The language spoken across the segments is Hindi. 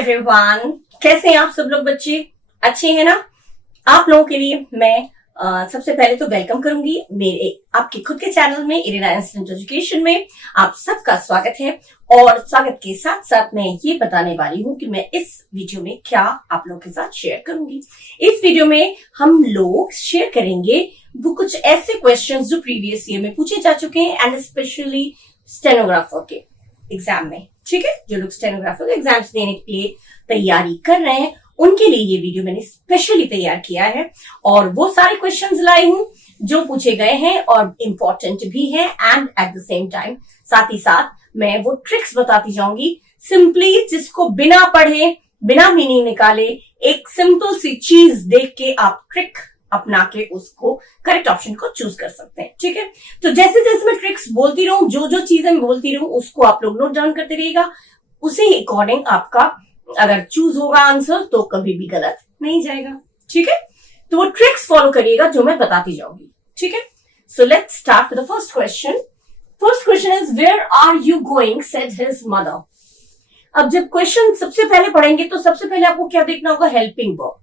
एवरीवन, कैसे हैं आप सब लोग? बच्चे अच्छे हैं ना? आप लोगों के लिए मैं सबसे पहले तो वेलकम करूंगी मेरे आपके खुद के चैनल में इरेना इंस्टेंट एजुकेशन में। आप सबका स्वागत है और स्वागत के साथ साथ मैं ये बताने वाली हूँ कि मैं इस वीडियो में क्या आप लोगों के साथ शेयर करूंगी। इस वीडियो में हम लोग शेयर करेंगे वो कुछ ऐसे क्वेश्चंस जो प्रीवियस ईयर में पूछे जा चुके हैं एंड स्पेशली स्टेनोग्राफर के एग्जाम में। ठीक है, जो लोग स्टेनोग्राफर के एग्जाम्स देने के लिए तैयारी कर रहे हैं उनके लिए ये वीडियो मैंने स्पेशली तैयार किया है और वो सारे क्वेश्चंस लाई हूं जो पूछे गए हैं और इम्पोर्टेंट भी है and at the same time साथ ही साथ मैं वो ट्रिक्स बताती जाऊंगी सिंपली, जिसको बिना पढ़े बिना मीनिंग निकाले एक सिंपल सी चीज देख के आप ट्रिक अपना के उसको करेक्ट ऑप्शन को चूज कर सकते हैं। ठीक है, तो जैसे जैसे मैं ट्रिक्स बोलती रहूं, जो जो चीजें मैं बोलती रहूं उसको आप लोग नोट डाउन करते रहिएगा। उसी अकॉर्डिंग आपका अगर चूज होगा आंसर तो कभी भी गलत नहीं जाएगा। ठीक है, तो वो ट्रिक्स फॉलो करिएगा जो मैं बताती जाऊंगी। ठीक है, so let's start with the first question. First question is where are you going said his mother. अब जब क्वेश्चन सबसे पहले पढ़ेंगे तो सबसे पहले आपको क्या देखना होगा? Helping verb.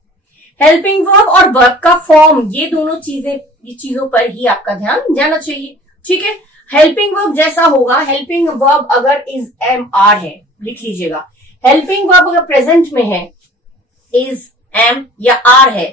हेल्पिंग वर्ब और वर्ब का फॉर्म, ये दोनों चीजों पर ही आपका ध्यान जाना चाहिए। ठीक है, हेल्पिंग वर्ब जैसा होगा, हेल्पिंग वर्ब अगर इज एम आर है, लिख लीजिएगा। हेल्पिंग वर्ब अगर प्रेजेंट में है, इज एम या आर है,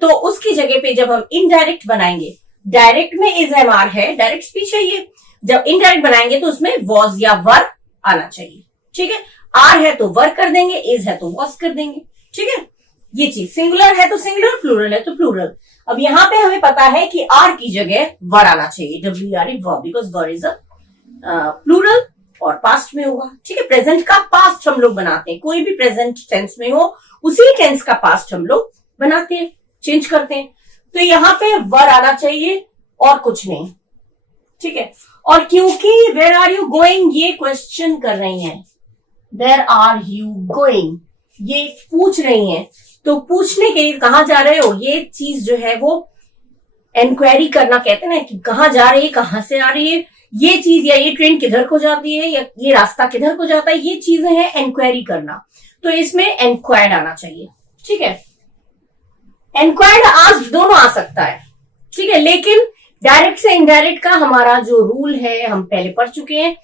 तो उसकी जगह पे जब हम इनडायरेक्ट बनाएंगे, डायरेक्ट में इज एम आर है, डायरेक्ट स्पीच है ये, जब इनडायरेक्ट बनाएंगे तो उसमें वॉज या वर आना चाहिए। ठीक है, आर है तो वर कर देंगे, इज है तो वॉज कर देंगे। ठीक है, ये चीज सिंगुलर है तो सिंगुलर, प्लूरल है तो प्लूरल। अब यहाँ पे हमें पता है कि आर की जगह वर आना चाहिए, WRE verb, because were is a plural और पास्ट में होगा। ठीक है, प्रेजेंट का पास्ट हम लोग बनाते हैं, कोई भी प्रेजेंट टेंस में हो उसी टेंस का पास्ट हम लोग बनाते हैं, चेंज करते हैं। तो यहाँ पे वर आना चाहिए और कुछ नहीं। ठीक है, और क्योंकि वेयर आर यू गोइंग ये क्वेश्चन कर रही हैं, वेयर आर यू गोइंग ये पूछ रही हैं, तो पूछने के लिए कहां जा रहे हो, ये चीज जो है वो इंक्वायरी करना कहते हैं ना, कि कहां जा रही है, कहां से आ रही है ये चीज, या ये ट्रेन किधर को जाती है, या ये रास्ता किधर को जाता है, ये चीजें हैं इंक्वायरी करना। तो इसमें इंक्वायर्ड आना चाहिए। ठीक है, इंक्वायर्ड आस्क्ड दोनों आ सकता है। ठीक है, लेकिन डायरेक्ट से इनडायरेक्ट का हमारा जो रूल है हम पहले पढ़ चुके हैं,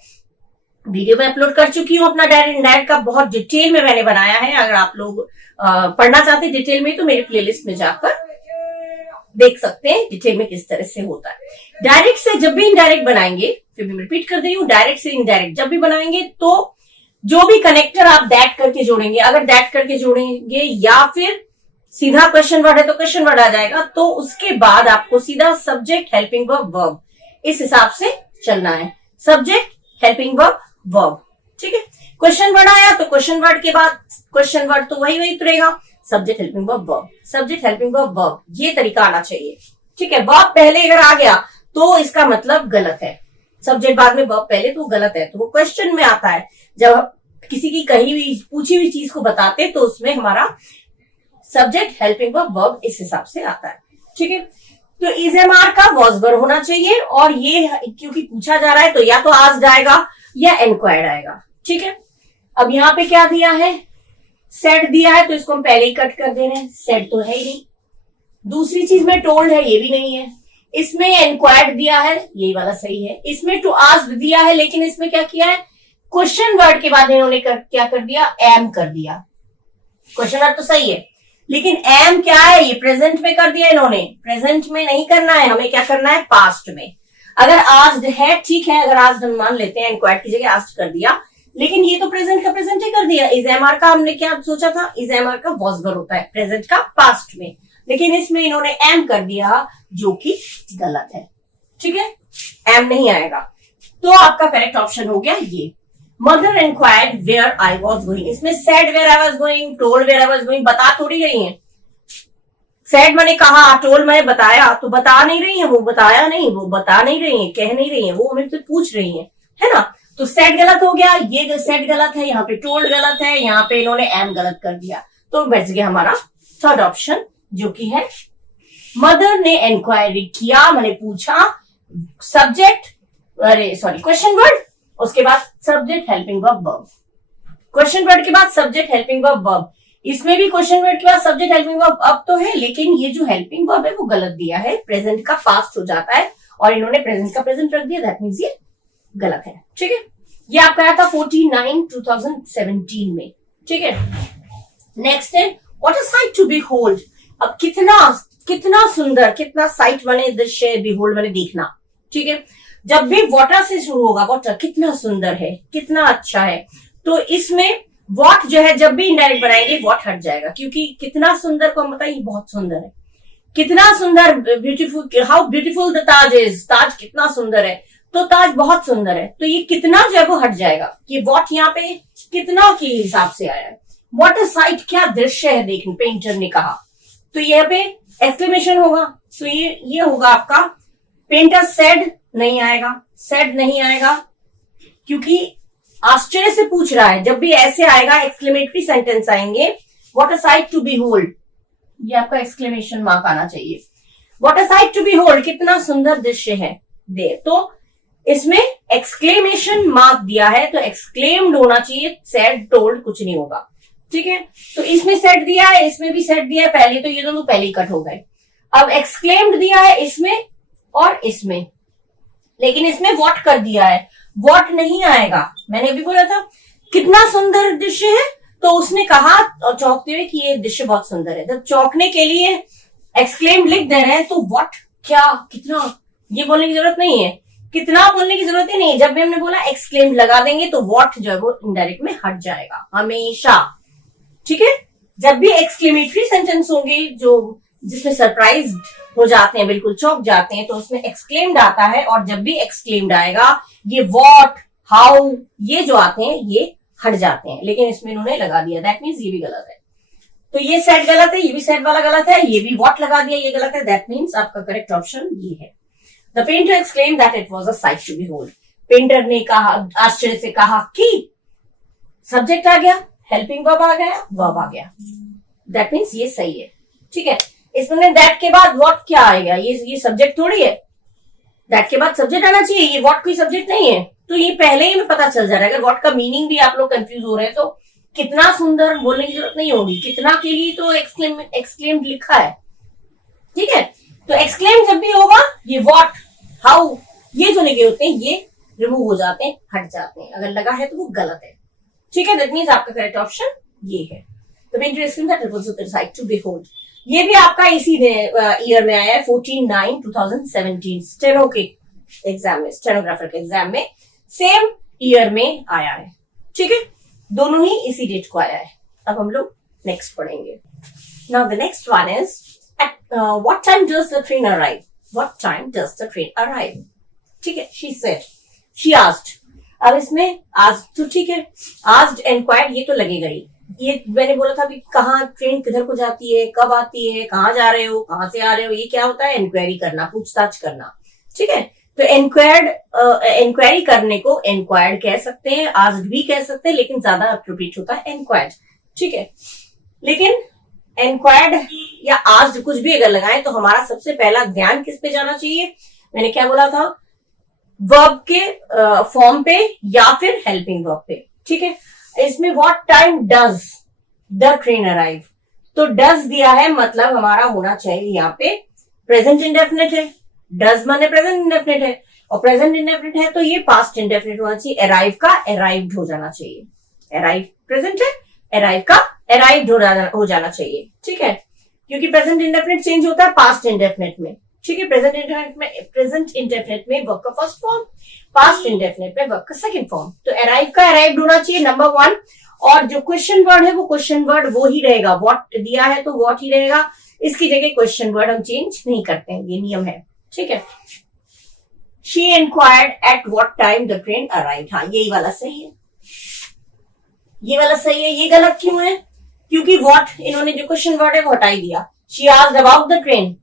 वीडियो में अपलोड कर चुकी हूँ अपना डायरेक्ट इनडायरेक्ट का, बहुत डिटेल में मैंने बनाया है। अगर आप लोग पढ़ना चाहते हैं डिटेल में तो मेरे प्लेलिस्ट में जाकर देख सकते हैं डिटेल में किस तरह से होता है। डायरेक्ट से जब भी इनडायरेक्ट बनाएंगे, फिर भी रिपीट कर रही हूँ, डायरेक्ट से इनडायरेक्ट जब भी बनाएंगे तो जो भी कनेक्टर आप दैट करके जोड़ेंगे, अगर दैट करके जोड़ेंगे या फिर सीधा क्वेश्चन वर्ड है तो क्वेश्चन वर्ड आ जाएगा, तो उसके बाद आपको सीधा सब्जेक्ट हेल्पिंग वर्ब वर्ब इस हिसाब से चलना है। Subject helping verb verb. ठीक है, क्वेश्चन वर्ड आया तो क्वेश्चन वर्ड के बाद क्वेश्चन वर्ड तो वही उतरेगा, subject helping verb verb, subject helping verb verb, ये तरीका आना चाहिए। ठीक है, वर्ब पहले अगर आ गया तो इसका मतलब गलत है, सब्जेक्ट बाद में वर्ब पहले तो गलत है। तो वो क्वेश्चन में आता है, जब हम किसी की कही हुई पूछी हुई चीज को बताते तो उसमें हमारा सब्जेक्ट हेल्पिंग वर्ब वर्ब इस हिसाब से आता है। ठीक है, तो इज एम आर का वॉज वर होना चाहिए, और ये क्योंकि पूछा जा रहा है तो या तो आस्क्ड आएगा या एनक्वायर्ड आएगा। ठीक है, अब यहाँ पे क्या दिया है? सेड दिया है, तो इसको हम पहले ही कट कर दे रहे हैं, सेड तो है ही नहीं। दूसरी चीज में टोल्ड है, ये भी नहीं है। इसमें एनक्वायर्ड दिया है, यही वाला सही है। इसमें टू आस्क्ड दिया है, लेकिन इसमें क्या किया है? क्वेश्चन वर्ड के बाद इन्होंने क्या कर दिया? एम कर दिया। क्वेश्चन वर्ड तो सही है, लेकिन एम क्या है? ये प्रेजेंट में कर दिया इन्होंने, प्रेजेंट में नहीं करना है, हमें क्या करना है? पास्ट में। अगर आस्क्ड है ठीक है, अगर आस्क्ड हम मान लेते हैं, इंक्वायर्ड की जगह आस्क्ड कर दिया, लेकिन ये तो प्रेजेंट का प्रेजेंट ही कर दिया। इज एम आर का हमने क्या सोचा था? इज एम आर का वॉज वर होता है प्रेजेंट का पास्ट में, लेकिन इसमें इन्होंने एम कर दिया जो कि गलत है। ठीक है, एम नहीं आएगा, तो आपका करेक्ट ऑप्शन हो गया ये। Mother inquired where I was going, इसमें said where I was going, told where I was going बता थोड़ी रही है। सेड मैंने कहा, टोल्ड मैंने बताया, तो बता नहीं रही है, वो बताया नहीं, वो बता नहीं रही है, कह नहीं रही है, वो मेरे से पूछ रही है ना। तो सेड गलत हो गया, ये सेड गलत है, यहाँ पे टोल्ड गलत है, यहाँ पे इन्होंने एम गलत कर दिया, तो बच गया हमारा थर्ड ऑप्शन जो कि है मदर ने इंक्वायरी किया, मैंने पूछा, सब्जेक्ट क्वेश्चन वर्ड, उसके बाद subject helping verb verb. Question word के बाद सब्जेक्ट, हेल्पिंग वर्ब, वर्ब। इसमें भी क्वेश्चन वर्ड के बाद सब्जेक्ट, हेल्पिंग वर्ब अब तो है, लेकिन ये जो हेल्पिंग वर्ब है वो गलत दिया है, प्रेजेंट का पास्ट हो जाता है और इन्होंने प्रेजेंट का प्रेजेंट रख दिया, दैट मींस ये गलत है। ठीक है, ये आपका आया था 49/2017 में। ठीक है, नेक्स्ट है what is sight to behold. अब कितना सुंदर, कितना साइट माने दृश्य, बीहोल्ड माने देखना। ठीक है, जब भी वाटर से शुरू होगा, वाटर कितना सुंदर है, कितना अच्छा है, तो इसमें वॉट जो है जब भी इनडायरेक्ट बनाएंगे वॉट हट जाएगा, क्योंकि कितना सुंदर को हम बताएं बहुत सुंदर है, कितना सुंदर, beautiful, how beautiful the Taj is, Taj कितना सुंदर है, तो ताज बहुत सुंदर है, तो ये कितना जो है वो हट जाएगा। ये वॉट यहाँ पे कितना के हिसाब से आया है। व्हाट अ साइट, क्या दृश्य है देखने, पेंटर ने कहा, तो यहाँ पे एक्सक्लेमेशन होगा, तो ये होगा आपका पेंटर सेड, नहीं आएगा, सेड नहीं आएगा, क्योंकि आश्चर्य से पूछ रहा है। जब भी ऐसे आएगा एक्सक्लेमेटरी सेंटेंस आएंगे, what a sight to behold, ये आपका एक्सक्लेमेशन मार्क आना चाहिए। What a sight to behold, कितना सुंदर दृश्य है दे, तो इसमें एक्सक्लेमेशन मार्क दिया है, तो एक्सक्लेम्ड होना चाहिए, सेड टोल्ड कुछ नहीं होगा। ठीक है, तो इसमें सेट दिया है, इसमें भी सेट दिया है, पहले तो ये दोनों पहले ही कट हो गए। अब एक्सक्लेम्ड दिया है इसमें और इसमें, लेकिन इसमें व्हाट कर दिया है, व्हाट नहीं आएगा। मैंने अभी बोला था कितना सुंदर दृश्य है, तो उसने कहा और चौंकते हुए कि ये दृश्य बहुत सुंदर है, तो चौंकने के लिए एक्सक्लेम्ड लिख दे रहे हैं, तो व्हाट, क्या, कितना, ये बोलने की जरूरत नहीं है, कितना बोलने की जरूरत ही नहीं है। जब भी हमने बोला एक्सक्लेम्ड लगा देंगे तो व्हाट जो है वो इनडायरेक्ट में हट जाएगा हमेशा। ठीक है, जब भी एक्सक्लेमेटरी सेंटेंस होंगे जो जिसमें सरप्राइज हो जाते हैं, बिल्कुल चौंक जाते हैं, तो उसमें एक्सक्लेम्ड आता है, और जब भी एक्सक्लेम्ड आएगा ये व्हाट, हाउ, ये जो आते हैं ये हट जाते हैं, लेकिन इसमें इन्होंने लगा दिया, दैट मीन्स ये भी गलत है। तो ये सेट गलत है, ये भी सेट वाला गलत है, ये भी व्हाट लगा दिया, ये गलत है, दैट मीन्स आपका करेक्ट ऑप्शन ये है। The painter exclaimed that it was a sight to behold. Painter ने कहा, आश्चर्य से कहा कि, सब्जेक्ट आ गया, हेल्पिंग वर्ब आ गया, वर्ब आ गया, दैट मीन्स ये सही है। ठीक है, इसमें दैट के बाद व्हाट क्या आएगा, ये सब्जेक्ट थोड़ी है, दैट के बाद सब्जेक्ट आना चाहिए, ये व्हाट कोई सब्जेक्ट नहीं है, तो ये पहले ही में पता चल जा रहा है। अगर व्हाट का मीनिंग भी आप लोग कंफ्यूज हो रहे हैं तो कितना सुंदर बोलने की जरूरत नहीं होगी, कितना के लिए तो एक्सक्लेम्ड लिखा है। ठीक है, तो एक्सक्लेम जब भी होगा ये व्हाट, हाउ, ये जो लगे होते हैं ये रिमूव हो जाते हैं, हट जाते हैं, अगर लगा है तो वो गलत है। ठीक है, दैट मीन्स आपका करेक्ट ऑप्शन ये है। तो interesting that it was a sight to behold. ये भी आपका इसी ईयर में आया है, 14/9/2017, स्टेनो के एग्जाम में, स्टेनोग्राफर के एग्जाम में सेम ईयर में आया है। ठीक है, दोनों ही इसी डेट को आया है। अब हम लोग नेक्स्ट पढ़ेंगे। Now the next one is what time does the train arrive, what time does the train arrive. ठीक है, शी सेड, शी आस्क्ड। अब इसमें आज तो ठीक है, आस्क्ड, एनक्वायर्ड ये तो लगेगा ही। ये मैंने बोला था भी कहाँ ट्रेन किधर को जाती है, कब आती है, कहाँ जा रहे हो, कहाँ से आ रहे हो, ये क्या होता है, इंक्वायरी करना, पूछताछ करना। ठीक है, तो इंक्वायरी करने को एनक्वायर्ड कह सकते हैं, आस्क्ड भी कह सकते हैं, लेकिन ज्यादा अप्रोप्रिएट होता है एनक्वायर्ड। ठीक है, लेकिन एनक्वायर्ड या आस्क्ड कुछ भी अगर लगाएं तो हमारा सबसे पहला ध्यान किस पे जाना चाहिए, मैंने क्या बोला था, वर्ब के फॉर्म पे या फिर हेल्पिंग वर्ब पे। ठीक है, इसमें what time does the train arrive, तो डज दिया है, मतलब हमारा होना चाहिए यहाँ पे प्रेजेंट इंडेफिनिट है, डज माने प्रेजेंट इंडेफिनिट है, और प्रेजेंट इंडेफिनिट है तो ये पास्ट इंडेफिनिट होना चाहिए, अराइव का अराइव्ड हो जाना चाहिए, अराइव प्रेजेंट है, अराइव का अराइव्ड हो जाना चाहिए। ठीक है, क्योंकि प्रेजेंट इंडेफिनिट चेंज होता है पास्ट इंडेफिनिट में। ठीक है, प्रेजेंट इंडेफिनिट में वर्ब का फर्स्ट फॉर्म, पास्ट इंडेफिनिट में वर्ब का सेकंड फॉर्म, तो अराइव का अराइव्ड होना चाहिए नंबर 1। और जो क्वेश्चन वर्ड है वो क्वेश्चन वर्ड वो ही रहेगा, व्हाट दिया है तो व्हाट ही रहेगा, इसकी जगह क्वेश्चन वर्ड हम चेंज नहीं करते हैं, ये नियम है। ठीक है, she inquired at what time the train arrived, हाँ यही वाला सही है, ये वाला सही है। ये गलत क्यों है, क्योंकि व्हाट इन्होंने जो क्वेश्चन वर्ड है वो हटा ही दिया, she asked about the train,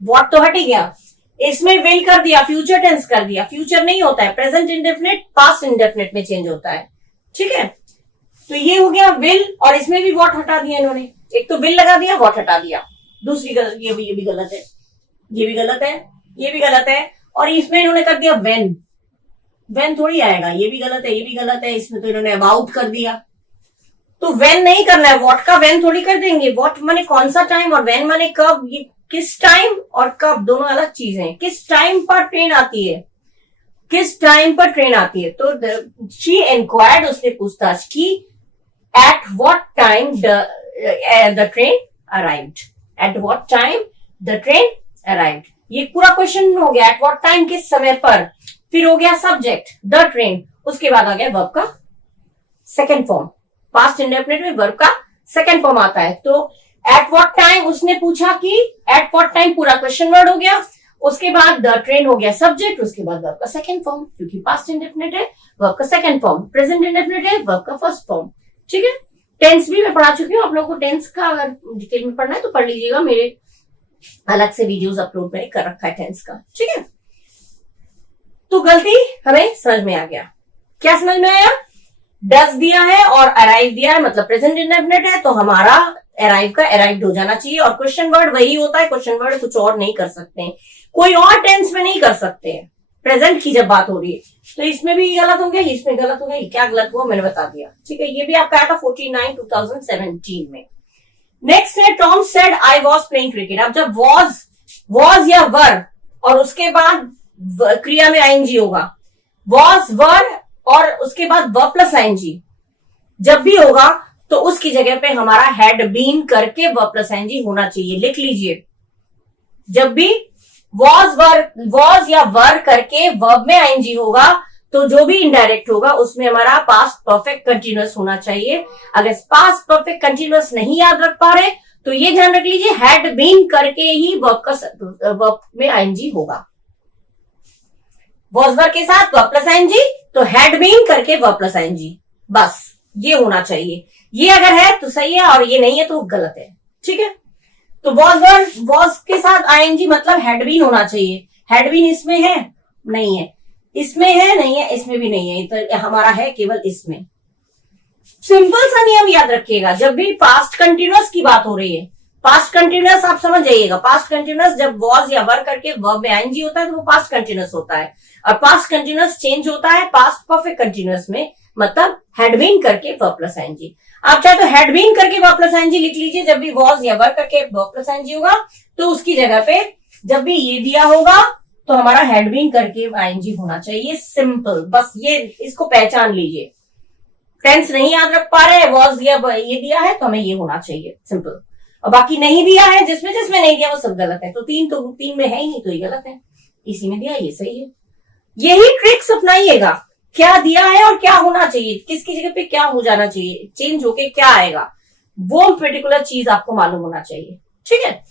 what तो हट ही गया, इसमें विल कर दिया, फ्यूचर टेंस कर दिया, फ्यूचर नहीं होता है, प्रेजेंट इंडेफिनिट पास्ट इंडेफिनिट में चेंज होता है। ठीक है, तो ये हो गया विल, और इसमें भी व्हाट हटा दिया इन्होंने, एक तो विल लगा दिया, व्हाट हटा दिया, दूसरी गलत, ये भी गलत है, ये भी गलत है, ये भी गलत है, और इसमें इन्होंने कर दिया व्हेन, वेन थोड़ी आएगा, ये भी गलत है, ये भी गलत है, इसमें तो इन्होंने अबाउट कर दिया। तो वेन नहीं करना है, वॉट का वेन थोड़ी कर देंगे। वॉट माने कौन सा टाइम और वेन माने कब। ये किस टाइम और कब दोनों अलग चीजें हैं। किस टाइम पर ट्रेन आती है, किस टाइम पर ट्रेन आती है। तो शी इंक्वायर्ड, उसने पूछताछ की, at what time the train arrived. At what time the train arrived, ये पूरा क्वेश्चन हो गया। एट व्हाट टाइम, किस समय पर। फिर हो गया सब्जेक्ट द ट्रेन, उसके बाद आ गया वर्ब का सेकेंड फॉर्म। पास्ट इंडेफिनिट में वर्ब का सेकेंड फॉर्म आता है। तो एट व्हाट टाइम उसने पूछा कि एट व्हाट टाइम पूरा क्वेश्चन वर्ड हो गया, उसके बाद द ट्रेन हो गया सब्जेक्ट, उसके बाद वर्ब का सेकंड फॉर्म, क्योंकि पास्ट इंडेफिनिट है वर्ब का सेकंड फॉर्म, प्रेजेंट इंडेफिनिट है वर्ब का फर्स्ट फॉर्म। ठीक है, टेंस भी मैं पढ़ा चुकी हूँ। आप लोगों को टेंस का अगर डिटेल में पढ़ना है तो पढ़ लीजिएगा, मेरे अलग से वीडियोस अपलोड मैंने कर रखा है टेंस का। ठीक है, तो गलती हमें समझ में आ गया। क्या समझ में आया, डस दिया है और अराइव दिया है, मतलब प्रेजेंट इंडेफिनिट है, तो हमारा अराइव का अराइव्ड हो जाना चाहिए। और क्वेश्चन वर्ड वही होता है, क्वेश्चन वर्ड कुछ और नहीं कर सकते हैं, कोई और टेंस में नहीं कर सकते हैं। प्रेजेंट की जब बात हो रही है तो इसमें भी गलत हो गया, इसमें गलत हो गया। क्या गलत हुआ मैंने बता दिया। ठीक है, ये भी आपका आया था 49/2017 में। नेक्स्ट है Tom said I was playing cricket. अब जब वॉज या वर और उसके बाद क्रिया में आईएनजी होगा, वॉज वर और उसके बाद वर्ब प्लस आईएनजी जब भी होगा तो उसकी जगह पे हमारा हैड बीन करके वर्ब प्लस आईएनजी होना चाहिए। लिख लीजिए, जब भी वॉज या वर करके वर्ब में आईएनजी होगा तो जो भी इनडायरेक्ट होगा उसमें हमारा पास्ट परफेक्ट कंटिन्यूअस होना चाहिए। अगर पास्ट परफेक्ट कंटिन्यूअस नहीं याद रख पा रहे तो ये ध्यान रख लीजिए, हैड बीन करके ही वर्ब में आईएनजी होगा। वॉज वर के साथ वर्ब प्लस आईएनजी, तो हैड बीन करके वर्ब प्लस आईएनजी, बस ये होना चाहिए। ये अगर है तो सही है और ये नहीं है तो गलत है। ठीक है, तो वॉज के साथ आईएनजी मतलब हैड बीन होना चाहिए। हैड बीन इसमें है नहीं है, इसमें है नहीं है, इसमें भी नहीं है, तो हमारा है केवल इसमें। सिंपल सा नियम याद रखिएगा, जब भी पास्ट कंटिन्यूअस की बात हो रही है, पास्ट कंटिन्यूअस आप समझ जाइएगा, पास्ट कंटिन्यूअस जब वॉज या वर करके वर्ब में आईएनजी होता है तो वो पास्ट कंटिन्यूअस होता है। और पास्ट कंटिन्यूअस चेंज होता है पास्ट परफेक्ट कंटिन्यूअस में, मतलब हैड बीन करके वर्ब प्लस आईएनजी। आप चाहे तो हैड बीन करके वर्ब प्लस आईएनजी लिख लीजिए, जब भी वॉज या वर करके वर्ब प्लस आईएनजी होगा तो उसकी जगह पे जब भी ये दिया होगा तो हमारा हैड बीन करके आईएनजी होना चाहिए। सिंपल, बस ये इसको पहचान लीजिए। टेंस नहीं याद रख पा रहे, वॉज दिया ये दिया है तो हमें ये होना चाहिए, सिंपल। और बाकी नहीं दिया है, जिसमें जिसमें नहीं दिया वो सब गलत है। तो तीन में है ही नहीं तो ये गलत है, इसी में दिया ये सही है। यही ट्रिक्स अपनाइएगा, क्या दिया है और क्या होना चाहिए, किसकी जगह पे क्या हो जाना चाहिए, चेंज होके क्या आएगा, वो पर्टिकुलर चीज आपको मालूम होना चाहिए। ठीक है,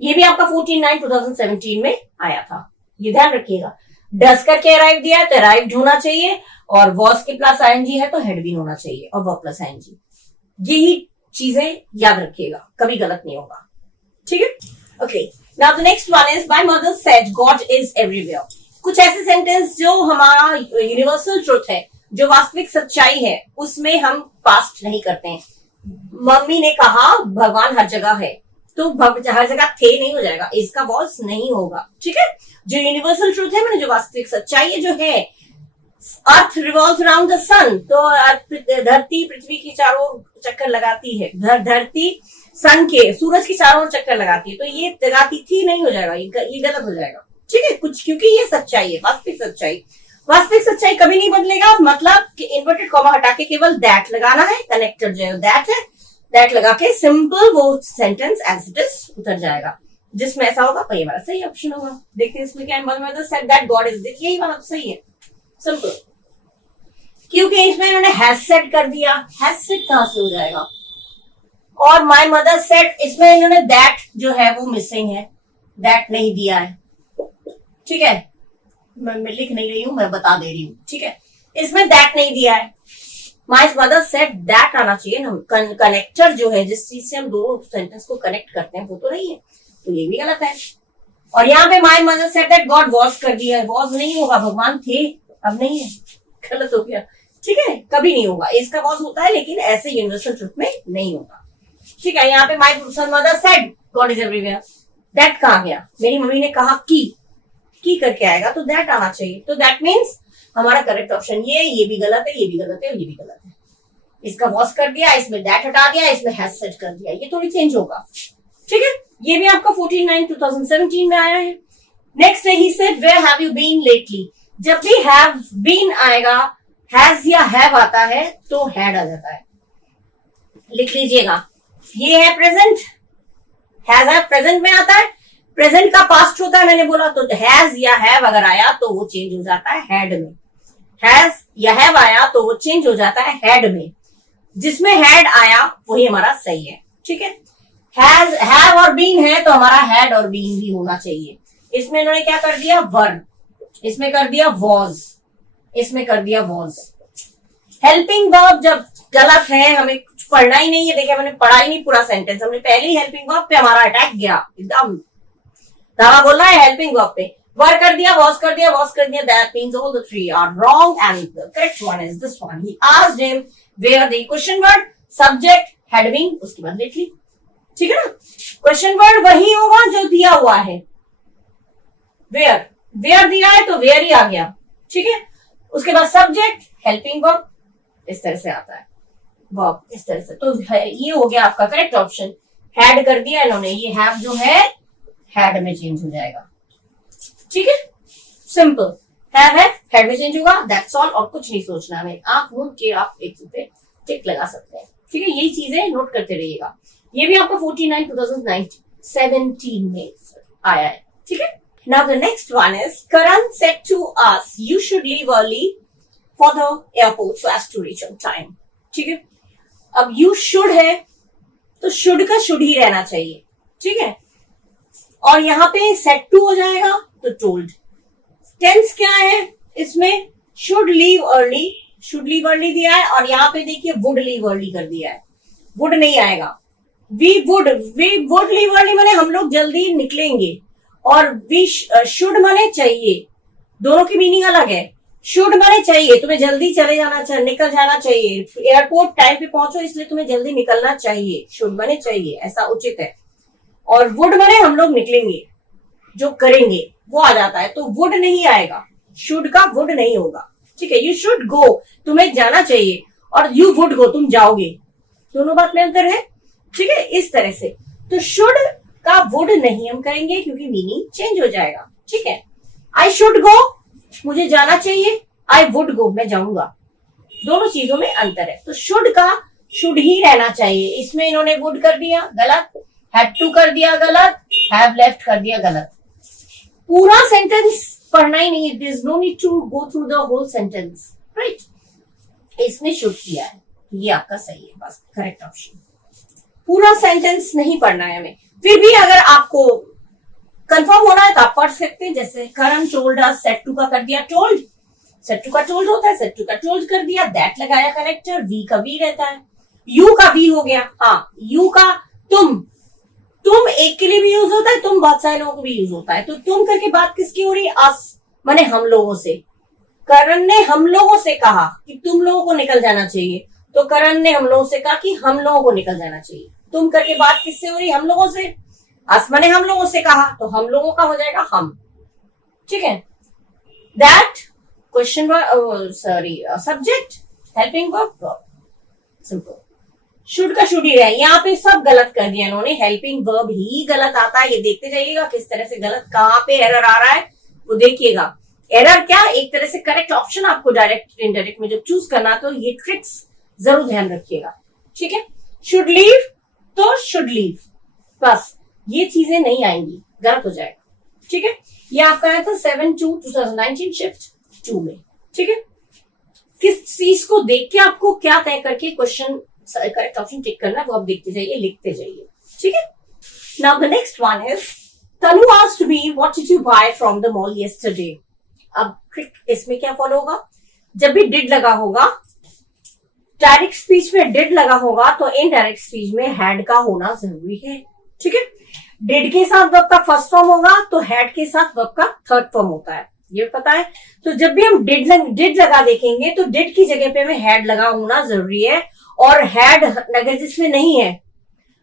ये भी आपका 14/9/2017 में आया था, ये ध्यान रखिएगा। डस करके अराइव दिया है तो अराइव्ड होना चाहिए, और वॉज के प्लस आईएनजी है तो हैड बीन होना चाहिए, और वर्ब प्लस आईएनजी। यही चीजें याद रखिएगा, कभी गलत नहीं होगा। ठीक है, okay. Now the next one is my mother said God is everywhere. कुछ ऐसे सेंटेंस जो हमारा यूनिवर्सल ट्रुथ है, जो वास्तविक सच्चाई है, उसमें हम पास्ट नहीं करते हैं। मम्मी ने कहा भगवान हर जगह है, तो हर जगह थे नहीं हो जाएगा, इसका वॉज नहीं होगा। ठीक है, जो यूनिवर्सल ट्रुथ है, मैंने जो वास्तविक सच्चाई है जो है, अर्थ रिवॉल्व्स अराउंड द सन, तो धरती पृथ्वी की चारों चक्कर लगाती है, धरती सन के सूरज की चारों चक्कर लगाती है, तो ये लगाती थी नहीं हो जाएगा, ये गलत हो जाएगा। ठीक है, कुछ क्योंकि ये सच्चाई है, वास्तविक सच्चाई। वास्तविक सच्चाई कभी नहीं बदलेगा, मतलब कि इन्वर्टेड कॉमा हटा के केवल दैट लगाना है, कनेक्टेड जो है दैट है, दैट लगा के सिंपल वो सेंटेंस एज इट इज उतर जाएगा। जिसमें ऐसा होगा तो ये वाला सही ऑप्शन होगा। देखते हैं इसमें क्या है, said that God is there, यही वाला सही है, सिंपल। क्योंकि इसमें इन्होंने हैज सेड कर दिया, हैज सेड कहां से हो जाएगा। और माय मदर सेड, इसमें इन्होंने दैट जो है वो मिसिंग है, दैट नहीं दिया है। ठीक है, मैं लिख नहीं रही हूं, मैं बता दे रही हूं। ठीक है, इसमें दैट नहीं दिया है, माय मदर सेड दैट आना चाहिए ना। कनेक्टर जो है, जिस चीज से हम दोनों सेंटेंस को कनेक्ट करते हैं, वो तो नहीं है, तो ये भी गलत है। और यहाँ पे my mother said that God was कर दिया है, वॉज नहीं होगा, भगवान थे अब नहीं है, गलत हो गया। ठीक है, कभी नहीं होगा, इसका वॉज होता है लेकिन ऐसे यूनिवर्सल ट्रुथ में नहीं होगा। ठीक है, यहाँ पे my mother said God is everywhere, that कहाँ गया, मेरी मम्मी ने कहा की करके आएगा तो दैट आना चाहिए। तो दैट मीन्स हमारा करेक्ट ऑप्शन ये भी गलत है, ये भी गलत है, ये भी गलत है। इसका वॉस कर दिया, इसमें दैट हटा दिया, इसमें हैज सेट कर दिया, ये थोड़ी चेंज होगा। ठीक है, ये भी आपका 14/9/2017 में आया है। नेक्स्ट है he said where have you been lately. जब भी हैव बीन आएगा, हैज या हैव आता है तो हैड आ जाता है, लिख लीजिएगा। ये है प्रेजेंट, हैज है प्रेजेंट में आता है, प्रेजेंट का पास्ट होता है मैंने बोला, तो हैज या हैव अगर आया तो वो चेंज हो जाता है हैड में। हैज या हैव आया तो वो चेंज हो जाता है हैड में, जिसमें हैड आया वही हमारा सही है। ठीक है, हैज हैव और बीन है तो हमारा हैड और बीन भी होना चाहिए। इसमें इन्होंने क्या कर दिया, वर्ब, इसमें कर दिया वॉज, इसमें कर दिया वॉज। हेल्पिंग वर्ब जब गलत है, हमें कुछ पढ़ना ही नहीं है, देखिए मैंने पढ़ा ही नहीं पूरा सेंटेंस, हमने पहले ही हेल्पिंग वर्ब पे हमारा अटैक गया, एकदम दावा बोल रहा है हेल्पिंग वर्ब पे। वर कर दिया, वॉज कर दिया, वॉज कर दिया, that means all the three are wrong and the correct one is this one. He asked him where the question word, subject had been, उसके बाद लेटली। ठीक है ना, क्वेश्चन वर्ड वही होगा जो दिया हुआ है। वेयर, वेयर दिया है तो वेयर ही आ गया। ठीक है, उसके बाद सब्जेक्ट हेल्पिंग वर्ब, इस तरह से आता है वर्ब, इस तरह से। तो ये हो गया आपका करेक्ट ऑप्शन। हैड कर दिया इन्होंने, ये हैव जो है हैड में चेंज हो जाएगा। ठीक है, सिंपल, हैव है हैड में चेंज होगा, दैट्स ऑल, और कुछ नहीं सोचना हमें। आप मूड के आप एक पे टिक लगा सकते हैं। ठीक है, यही चीजें नोट करते रहिएगा। ये भी आपका 14/9/2017 में आया है। ठीक है, now the next one is Karan said to us you should leave early for the airport so as to reach on time. ठीक है, अब you should है तो should का should ही रहना चाहिए। ठीक है, और यहाँ पे said to हो जाएगा तो told। टेंस क्या है इसमें, should leave early दिया है, और यहाँ पे देखिए would leave early कर दिया है, would नहीं आएगा। we would leave early माने हम लोग जल्दी निकलेंगे, और we should माने चाहिए, दोनों की मीनिंग अलग है। should माने चाहिए, तुम्हें जल्दी चले जाना चाहिए, निकल जाना चाहिए, एयरपोर्ट टाइम पे पहुंचो इसलिए तुम्हें जल्दी निकलना चाहिए, should माने चाहिए, ऐसा उचित है। और would माने हम लोग निकलेंगे, जो करेंगे वो आ जाता है, तो would नहीं आएगा, should का would नहीं होगा। ठीक है, you should go तुम्हें जाना चाहिए, और you would go तुम जाओगे, दोनों बात में अंतर है। ठीक है, इस तरह से तो should का would नहीं हम करेंगे क्योंकि मीनिंग चेंज हो जाएगा। ठीक है, I should go मुझे जाना चाहिए, I would go मैं जाऊंगा, दोनों चीजों में अंतर है। तो should का should ही रहना चाहिए, इसमें इन्होंने would कर दिया गलत, had to कर दिया गलत, have left कर दिया गलत। पूरा सेंटेंस पढ़ना ही नहीं है, there is no need to go through the whole sentence, right? इसमें should किया है, ये आपका सही है, बस करेक्ट ऑप्शन। पूरा सेंटेंस नहीं पढ़ना है हमें। फिर भी अगर आपको कंफर्म होना है तो आप पढ़ सकते हैं, जैसे करण टोल्ड अस, सेड टू का कर दिया टोल्ड, सेड टू का टोल्ड होता है, सेड टू का टोल्ड कर दिया, दैट लगाया करेक्टर, वी का वी रहता है, यू का वी हो गया। हाँ, यू का तुम एक के लिए भी यूज होता है, तुम बहुत सारे लोगों को भी यूज होता है। तो तुम करके बात किसकी हो रही है, अस माने हम लोगों से। करण ने हम लोगों से कहा कि तुम लोगों को निकल जाना चाहिए, तो करण ने हम लोगों से कहा कि हम लोगों को निकल जाना चाहिए। तुम करके बात किससे हो रही है, हम लोगों से। अस माने हम लोगों से कहा तो हम लोगों का हो जाएगा हम। ठीक है, that question subject helping verb, simple. Should का शुड ही रहे, यहाँ पे सब गलत कर दिया इन्होंने, हेल्पिंग वर्ब ही गलत आता है। ये देखते जाइएगा किस तरह से गलत, कहाँ पे एरर आ रहा है वो देखिएगा। एरर क्या, एक तरह से करेक्ट ऑप्शन आपको डायरेक्ट इनडायरेक्ट में जब चूज करना, तो ये ट्रिक्स जरूर ध्यान रखिएगा। ठीक है, शुड लीव तो शुड लीव, बस ये चीजें नहीं आएंगी, गलत हो जाएगा। ठीक है, ये आपका आया था 7/2/2019 शिफ्ट 2 में। ठीक है, किस चीज को देख के आपको क्या तय करके क्वेश्चन करेक्ट ऑप्शन टिक करना, वो आप देखते जाइए, लिखते जाइए। ठीक है, now the next one is Tanu asked me what did you buy from the mall yesterday. अब ट्रिक इसमें क्या फॉलो होगा, जब भी डिड लगा होगा, डायरेक्ट स्पीच में डिड लगा होगा तो इनडायरेक्ट स्पीच में हैड का होना जरूरी है। ठीक है, डिड के साथ वर्ब का फर्स्ट फॉर्म होगा तो हैड के साथ वर्ब का थर्ड फॉर्म होता है, ये पता है। तो जब भी हम डिड लगा देखेंगे तो डिड की जगह पे हमें हैड लगा होना जरूरी है, और हैड अगर जिसमें नहीं है,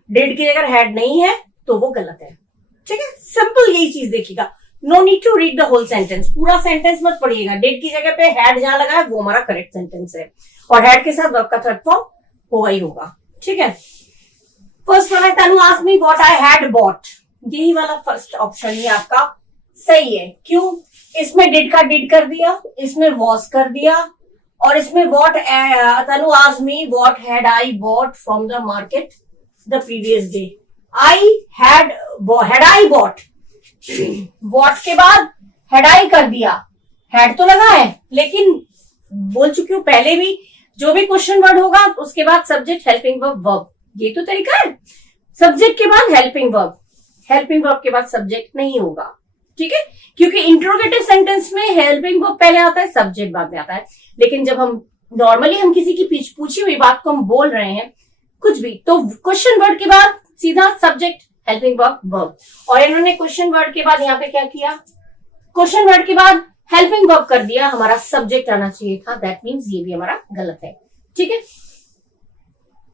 डिड की अगर हैड नहीं है तो वो गलत है। ठीक है, सिंपल यही चीज देखिएगा। No need to read the whole sentence, पूरा सेंटेंस मत पढ़िएगा, डिड की जगह पे हैड जहां लगा है वो हमारा करेक्ट सेंटेंस है, और हैड के साथ वर्ब का थर्ड फॉर्म होगा ही होगा। ठीक है, फर्स्ट वन है Tanu asked me what I had bought, यही वाला फर्स्ट ऑप्शन ही आपका सही है। क्यों? इसमें डिड का डिड कर दिया, इसमें वॉज कर दिया, और इसमें what Tanu asked me what had I bought from the market the previous day, I had I bought, what के बाद हैड आई कर दिया, हैड तो लगा है लेकिन बोल चुकी हूं पहले भी, जो भी क्वेश्चन वर्ड होगा उसके बाद सब्जेक्ट हेल्पिंग वर्ब वर्ब, ये तो तरीका है। सब्जेक्ट के बाद हेल्पिंग वर्ब के बाद सब्जेक्ट नहीं होगा। ठीक है, क्योंकि इंट्रोगेटिव सेंटेंस में हेल्पिंग वर्ब पहले आता है, सब्जेक्ट बाद में आता है, लेकिन जब हम नॉर्मली हम किसी की पूछी हुई बात को हम बोल रहे हैं कुछ भी, तो क्वेश्चन वर्ड के बाद सीधा सब्जेक्ट हेल्पिंग वर्ब वर्ब, और इन्होंने क्वेश्चन वर्ड के बाद यहाँ पे क्या किया, क्वेश्चन वर्ड के बाद हेल्पिंग वर्ब कर दिया, हमारा सब्जेक्ट आना चाहिए था, दैट मीन्स ये भी हमारा गलत है। ठीक है,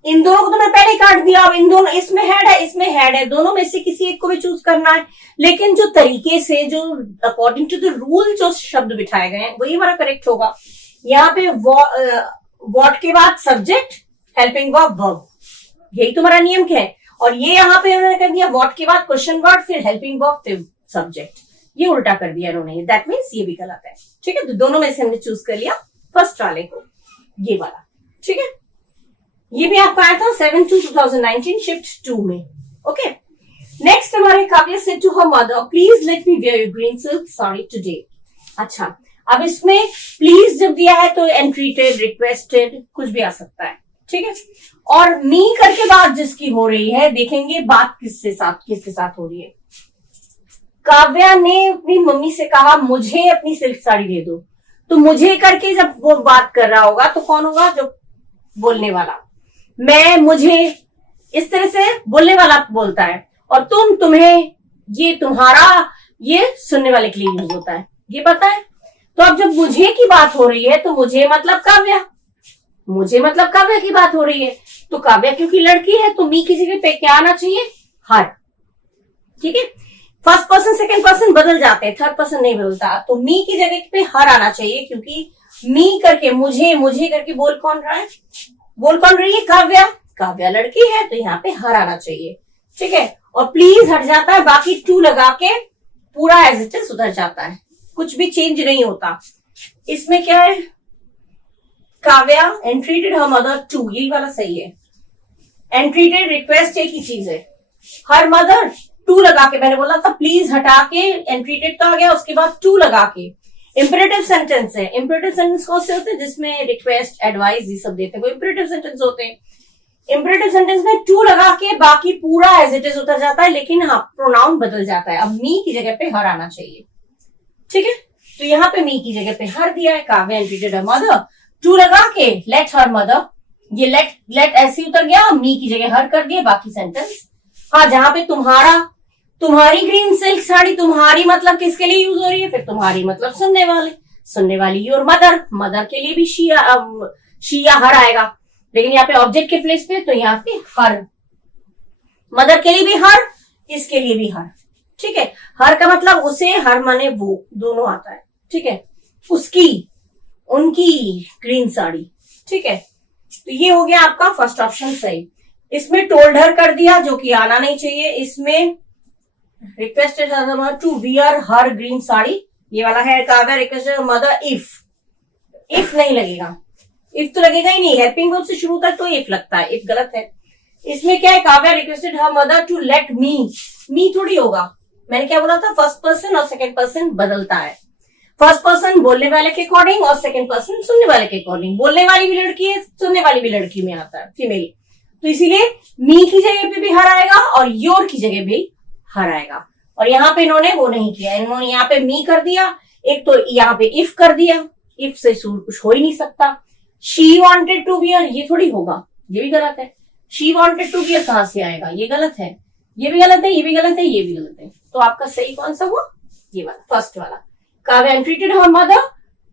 इन दोनों को तो मैं पहले काट दिया, अब इन दोनों, इसमें हेड है इसमें हेड है, दोनों में से किसी एक को भी चूज करना है, लेकिन जो तरीके से जो अकॉर्डिंग टू द रूल जो शब्द बिठाए गए हैं वही हमारा करेक्ट होगा। यहाँ पे वॉट के बाद सब्जेक्ट हेल्पिंग वर्ब वर्ब, यही तुम्हारा नियम क्या है, और ये यहाँ पे उन्होंने कर दिया वॉट के बाद क्वेश्चन वर्ड फिर हेल्पिंग वर्ब फिर सब्जेक्ट, ये उल्टा कर दिया इन्होंने, दैट मीन्स ये भी गलत है। ठीक है, तो दोनों में से हमने चूज कर लिया फर्स्ट वाले को, ये वाला। ठीक है, ये भी आपका आया था 7/2/2019 शिफ्ट 2 में। ओके, नेक्स्ट हमारे Kavya said to her mother please let me wear your green silk sari today. अच्छा, अब इसमें प्लीज जब दिया है तो एंट्रीटेड रिक्वेस्टेड कुछ भी आ सकता है। ठीक है, और मी करके बात जिसकी हो रही है, देखेंगे बात किसके साथ हो रही है। काव्या ने अपनी मम्मी से कहा मुझे अपनी सिल्क साड़ी दे दो, तो मुझे करके जब वो बात कर रहा होगा तो कौन होगा, जो बोलने वाला, मैं मुझे इस तरह से बोलने वाला बोलता है, और तुम तुम्हें, ये तुम्हारा, ये सुनने वाले के लिए यूज होता है, ये पता है। तो अब जब मुझे की बात हो रही है तो मुझे मतलब काव्या, मुझे मतलब काव्या की बात हो रही है, तो काव्या क्योंकि लड़की है तो मी की जगह पे क्या आना चाहिए, हर। ठीक है, फर्स्ट पर्सन सेकंड पर्सन बदल जाते हैं, थर्ड पर्सन नहीं बदलता, तो मी की जगह पे हर आना चाहिए, क्योंकि मी करके मुझे करके बोल कौन रहा है, बोल कौन रही है, काव्या, काव्या लड़की है तो यहाँ पे हर आना चाहिए। ठीक है, और प्लीज हट जाता है, बाकी टू लगा के पूरा एज इट इज सुधर जाता है, कुछ भी चेंज नहीं होता। इसमें क्या है, काव्या एंट्रीटेड हर मदर टू, यही वाला सही है, एंट्रीटेड रिक्वेस्ट एक ही चीज है, हर मदर टू लगा के, मैंने बोला था प्लीज हटा के एंट्रीटेड तो आ गया, उसके बाद टू लगा के। इंपेरेटिव सेंटेंस है, इंपेरेटिव सेंटेंस कौन से होते हैं, जिसमें रिक्वेस्ट एडवाइस ये सब देते हैं, वो इंपेरेटिव सेंटेंस होते हैं। इंपेरेटिव सेंटेंस में टू लगा के बाकी पूरा एज इट इज उतर जाता है, लेकिन हाँ प्रोनाउन बदल जाता है, अब मी की जगह पे हर आना चाहिए। ठीक है, तो यहाँ पे मी की जगह पे हर दिया है, काव्या एंट्रीटेड हर मदर, टू लगा के लेट हर मदर, ये लेट ऐसे उतर गया, मी की जगह हर कर दिया, बाकी सेंटेंस। हाँ, जहां पे तुम्हारी ग्रीन सिल्क साड़ी, तुम्हारी मतलब किसके लिए यूज हो रही है, फिर तुम्हारी मतलब सुनने वाली योर मदर के लिए भी शी या हर आएगा, लेकिन यहाँ पे ऑब्जेक्ट के प्लेस पे, तो यहाँ पे हर, मदर के लिए भी हर, इसके लिए भी हर। ठीक है, हर का मतलब उसे, हर माने वो, दोनों आता है। ठीक है, उसकी, उनकी ग्रीन साड़ी। ठीक है, तो ये हो गया आपका फर्स्ट ऑप्शन सही। इसमें टोल्ड हर कर दिया, जो कि आना नहीं चाहिए। इसमें requested to wear her green sari, ये वाला है। काव्या रिक्वेस्टेड मदर इफ नहीं लगेगा, इफ तो लगेगा ही नहीं, हेल्पिंग वर्ब से शुरू होता है तो इफ लगता है, इफ गलत है। इसमें क्या है, Kavya requested her mother to let me थोड़ी होगा, मैंने क्या बोला था, फर्स्ट पर्सन और सेकंड पर्सन बदलता है। फर्स्ट पर्सन बोलने वाले के अकॉर्डिंग और सेकंड पर्सन सुनने वाले के अकॉर्डिंग, बोलने वाली भी लड़की है, सुनने वाली भी लड़की में आता है, फीमेल, तो इसीलिए मी की जगह पे भी हर आएगा और योर की जगह भी हर आएगा। और यहाँ पे इन्होंने वो नहीं किया, इन्होंने यहाँ पे मी कर दिया, एक तो यहाँ पे इफ कर दिया, इफ से कुछ हो ही नहीं सकता। शी वॉन्टेड टू वियर, ये थोड़ी होगा, ये भी गलत है। शी वॉन्टेड टू वियर कहां से आएगा, ये गलत है, ये भी गलत है, ये भी गलत है, ये भी गलत है। तो आपका सही कौन सा हुआ, ये वाला, फर्स्ट वाला। काव्या एंट्रीटेड हर मदर,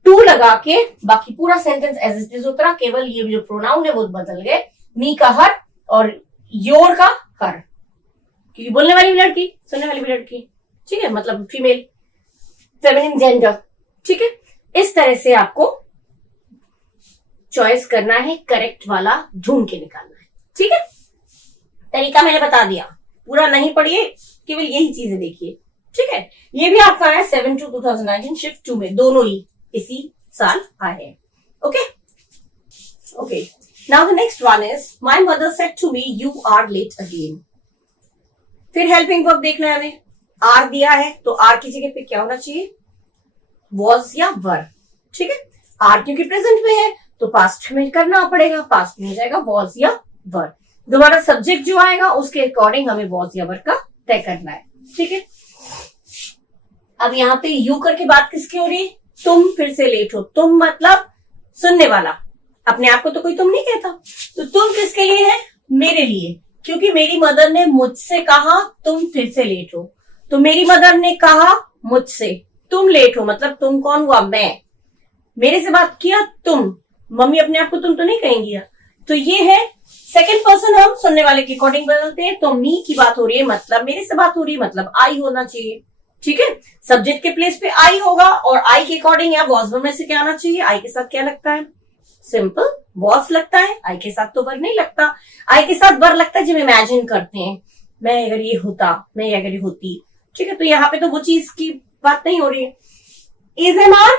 टू लगा के बाकी पूरा सेंटेंस एज इट इज उतरा, केवल ये जो प्रोनाउन है वो बदल गए, मी का हर और योर का हर, क्योंकि बोलने वाली भी लड़की, सुनने वाली भी लड़की। ठीक है, मतलब फीमेल। फेमिनिन जेंडर, ठीक है। इस तरह से आपको चॉइस करना है, करेक्ट वाला ढूंढ के निकालना है, ठीक है। तरीका मैंने बता दिया, पूरा नहीं पढ़िए, केवल यही चीजें देखिए, ठीक है। ये भी आपका है 7/2/2019 शिफ्ट 2 में, दोनों ही इसी साल आए हैं। Okay okay, now the next one is my mother said to me you are late again. फिर हेल्पिंग वर्ब देखना है हमें। आर दिया है तो आर की जगह पे क्या होना चाहिए, वॉज या वर, ठीक है। आर क्योंकि प्रेजेंट में है तो पास्ट में करना पड़ेगा, पास्ट में हो जाएगा वॉज या वर। दोबारा सब्जेक्ट जो आएगा उसके अकॉर्डिंग हमें वॉज या वर का तय करना है, ठीक है। अब यहाँ पे यू करके बात किसकी हो रही है, तुम फिर से लेट हो। तुम मतलब सुनने वाला, अपने आप को तो कोई तुम नहीं कहता, तो तुम किसके लिए है, मेरे लिए, क्योंकि मेरी मदर ने मुझसे कहा तुम फिर से लेट हो। तो मेरी मदर ने कहा मुझसे तुम लेट हो, मतलब तुम कौन हुआ, मैं। मेरे से बात किया तुम, मम्मी अपने आप को तुम तो नहीं कहेंगी। तो ये है सेकंड पर्सन, हम सुनने वाले के अकॉर्डिंग बदलते हैं। तो मी की बात हो रही है मतलब मेरे से बात हो रही है, मतलब आई होना चाहिए, ठीक है। सब्जेक्ट के प्लेस पे आई होगा और आई के अकॉर्डिंग या वॉज में से क्या आना चाहिए, आई के साथ क्या लगता है, सिंपल वॉज लगता है। आई के साथ तो वर नहीं लगता, आई के साथ वर लगता है जब इमेजिन करते हैं, मैं अगर ये होता, मैं अगर ये होती, ठीक है। तो यहाँ पे तो वो चीज की बात नहीं हो रही है। इज एम आर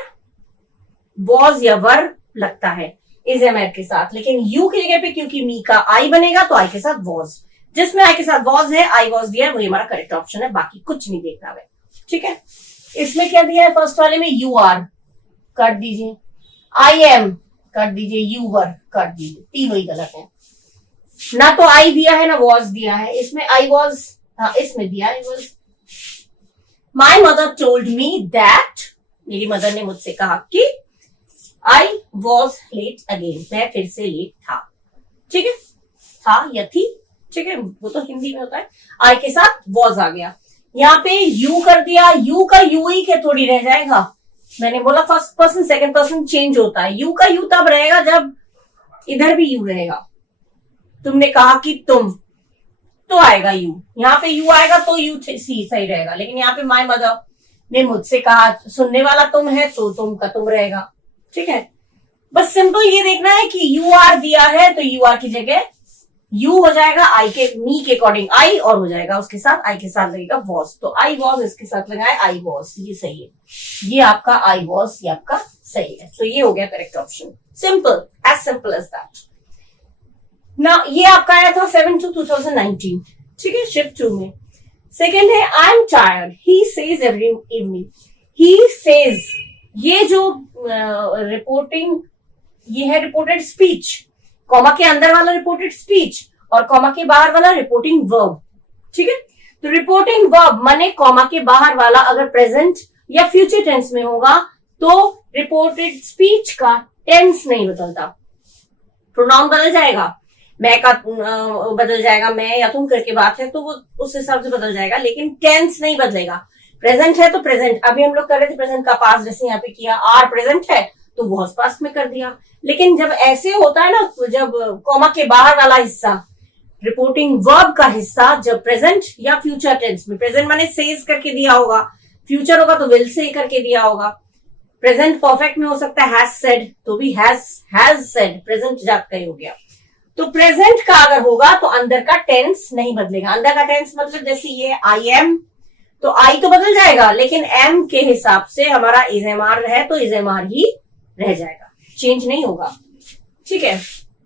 वॉज या वर लगता है इज एम आर के साथ, लेकिन यू की जगह पे क्योंकि मी का आई बनेगा तो आई के साथ वॉज, जिसमें आई के साथ वॉज है, आई वॉज दिया है, वही हमारा करेक्ट ऑप्शन है, बाकी कुछ नहीं देखना है, ठीक है। इसमें क्या दिया है, फर्स्ट वाले में यू आर कर दीजिए, आई एम कर दीजिए, यू वर कर दीजिए, तीनों ही गलत है। ना तो आई दिया है ना वॉज दिया है, इसमें आई वॉज, हाँ इसमें दिया है was. My mother told me that, मेरी मदर ने मुझसे कहा कि आई वॉज लेट अगेन, मैं फिर से लेट था, ठीक है, था या थी, ठीक है, वो तो हिंदी में होता है। आई के साथ वॉज आ गया, यहाँ पे यू कर दिया, यू का यू ही के थोड़ी रह जाएगा। मैंने बोला first person second person change होता है, यू का यू तब रहेगा जब इधर भी यू रहेगा। तुमने कहा कि तुम, तो आएगा यू, यहाँ पे यू आएगा तो यू सी सही रहेगा, लेकिन यहाँ पे माय मदर ने मुझसे कहा, सुनने वाला तुम है तो तुम का तुम रहेगा, ठीक है। बस सिंपल ये देखना है कि यू आर दिया है तो यू आर की जगह यू हो जाएगा आई के, मी के अकॉर्डिंग आई, और हो जाएगा उसके साथ आई के साथ लगेगा वॉज, तो आई वॉज इसके साथ लगाए आई वॉज, ये सही है। ये आपका आई वॉज, ये आपका सही है, तो ये हो गया correct option, simple as that ना। ये आपका आया था 7/2/2019, ठीक है, शिफ्ट 2 में। सेकेंड है I am tired, he says every evening. He says, ये जो रिपोर्टिंग, ये है रिपोर्टेड स्पीच, कॉमा के अंदर वाला रिपोर्टेड स्पीच और कॉमा के बाहर वाला रिपोर्टिंग वर्ब, ठीक है। तो रिपोर्टिंग वर्ब माने कॉमा के बाहर वाला अगर प्रेजेंट या फ्यूचर टेंस में होगा तो रिपोर्टेड स्पीच का टेंस नहीं बदलता, प्रोनाउन बदल जाएगा, मैं का बदल जाएगा, मैं या तुम करके बात है तो वो उस हिसाब से बदल जाएगा, लेकिन टेंस नहीं बदलेगा। प्रेजेंट है तो प्रेजेंट, अभी हम लोग कर रहे थे प्रेजेंट का पास्ट, जैसे यहाँ पे किया, आर प्रेजेंट है तो वॉज पास्ट में कर दिया। लेकिन जब ऐसे होता है ना, जब कॉमा के बाहर वाला हिस्सा रिपोर्टिंग वर्ब का हिस्सा जब प्रेजेंट या फ्यूचर टेंस में, प्रेजेंट माने सेज करके दिया होगा, फ्यूचर होगा तो विल से करके दिया होगा, प्रेजेंट परफेक्ट में हो सकता है हैज सेड, तो भी हैज सेड, प्रेजेंट जात का ही हो गया। तो प्रेजेंट का अगर होगा तो अंदर का टेंस नहीं बदलेगा। अंदर का टेंस मतलब जैसे ये आई एम, तो आई तो बदल जाएगा, लेकिन एम के हिसाब से हमारा इज एम आर है तो इज एम आर ही रह जाएगा, चेंज नहीं होगा, ठीक है।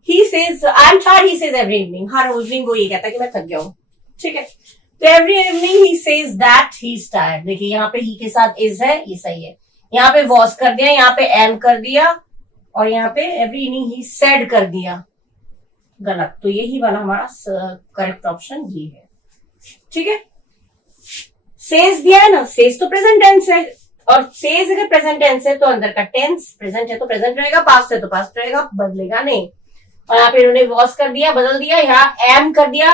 He says I am tired, he says every evening, her evening वो ये कहता है कि मैं थक गया हूं, ठीक है। तो every evening he says that he is tired. देखिए यहाँ पे ही के साथ इज है, ये सही है, यहाँ पे वॉज कर दिया, यहाँ पे एम कर दिया, और यहाँ पे एवरी इवनिंग ही सेड कर दिया, गलत। तो यही वाला हमारा करेक्ट ऑप्शन ये है, ठीक है। सेज दिया है ना, सेज तो प्रेजेंट टेंस है, और सेज अगर प्रेजेंट टेंस है तो अंदर का टेंस, प्रेजेंट है तो प्रेजेंट रहेगा, पास्ट है तो पास्ट रहेगा, बदलेगा नहीं। और यहाँ पे इन्होंने वॉज कर दिया, बदल दिया, यहाँ एम कर दिया,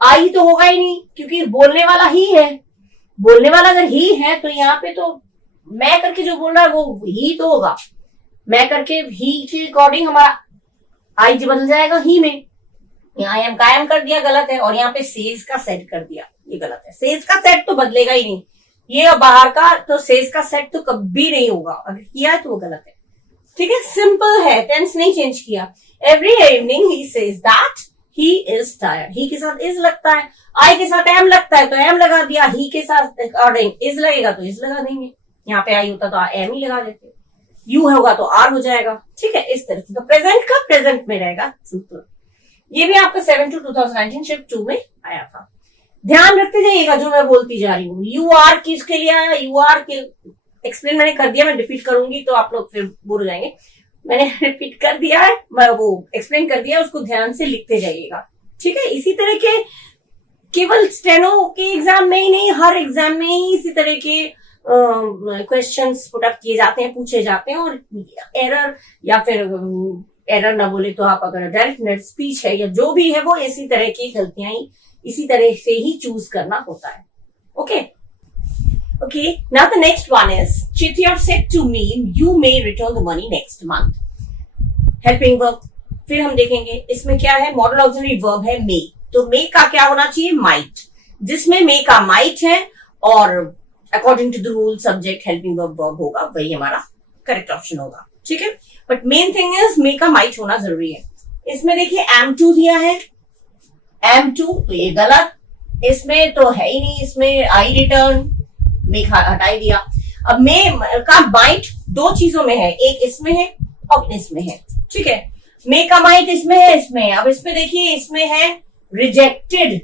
आई तो होगा ही नहीं क्योंकि बोलने वाला ही है, बोलने वाला अगर ही है तो यहाँ पे तो मैं करके जो बोल रहा है वो ही तो होगा, मैं करके ही के अकॉर्डिंग हमारा आई जो बदल जाएगा ही में, यहाँ एम कायम कर दिया, गलत है। और यहाँ पे सेज का सेट कर दिया, ये गलत है, सेज का सेट तो बदलेगा ही नहीं, ये बाहर का तो सेज का सेट तो कभी नहीं होगा, अगर किया है तो वो गलत है। ठीक है, सिंपल है, टेंस नहीं चेंज किया। Every evening he says that he is tired. He के साथ इज लगता है, आई के साथ एम लगता है तो एम लगा दिया, ही के साथ अकॉर्डिंग इज लगेगा तो इज लगा देंगे। यहाँ पे आई होता तो एम ही लगा देते, यू होगा तो आर हो जाएगा। ठीक है, इस तरह से तो प्रेजेंट का प्रेजेंट में रहेगा सिंपल। ये भी आपका 7/2/2019 शिफ्ट 2 में आया था। ध्यान रखते जाइएगा जो मैं बोलती जा रही हूँ। यू आर किसके लिए आया, यू आर के एक्सप्लेन मैंने कर दिया, मैं रिपीट करूंगी तो आप लोग फिर बोर हो जाएंगे। मैंने रिपीट कर दिया है, वो एक्सप्लेन कर दिया, उसको ध्यान से लिखते जाइएगा। ठीक है, इसी तरह के केवल स्टेनो के एग्जाम में ही नहीं, हर एग्जाम में ही इसी तरह के क्वेश्चंस पुट अप किए जाते हैं, पूछे जाते हैं। और एरर या फिर एरर ना बोले तो आप अगर डायरेक्ट नेट स्पीच है या जो भी है, वो इसी तरह की गलतियां ही इसी तरह से ही चूज करना होता है। Okay Okay, now the next one is Chitya said to me, you may return the money next month. Helping verb, फिर हम देखेंगे इसमें क्या है, मॉडल ऑक्सिलरी वर्ब है may, तो may का क्या होना चाहिए, might, जिसमें may का might है और according to the rule subject helping verb होगा, वही हमारा करेक्ट ऑप्शन होगा। ठीक है, but main thing is may का might होना जरूरी है। इसमें देखिए am2 दिया है, am2 तो ये गलत, इसमें तो है ही नहीं, इसमें आई रिटर्न में हटाई दिया। अब मे का माइट दो चीजों में है, एक इसमें है और इसमें है। ठीक है, मे का माइट इसमें है, इसमें है। अब इसमें देखिए, इसमें है रिजेक्टेड,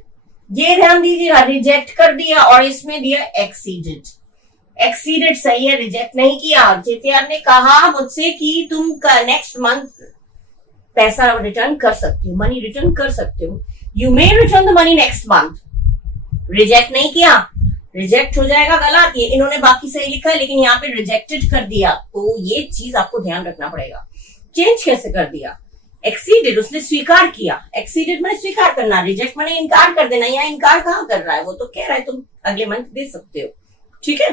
ये ध्यान दीजिएगा, रिजेक्ट कर दिया, और इसमें दिया एक्सीडेड। एक्सीडेड सही है, रिजेक्ट नहीं किया। जेटीआर ने कहा मुझसे कि तुम नेक्स्ट मंथ पैसा रिटर्न कर सकती हो, मनी रिटर्न कर सकते हो, you may return the money next month. Reject नहीं किया, रिजेक्ट हो जाएगा गलत। ये इन्होंने बाकी सही लिखा है, लेकिन यहाँ पे रिजेक्टेड कर दिया, तो ये चीज आपको ध्यान रखना पड़ेगा। चेंज कैसे कर दिया, एक्सीडेड उसने स्वीकार किया, एक्सीडेड मैंने स्वीकार करना, रिजेक्ट मैंने इनकार कर देना। यहाँ इनकार कहाँ कर रहा है, वो तो कह रहा है तुम अगले मंथ दे सकते हो। ठीक है,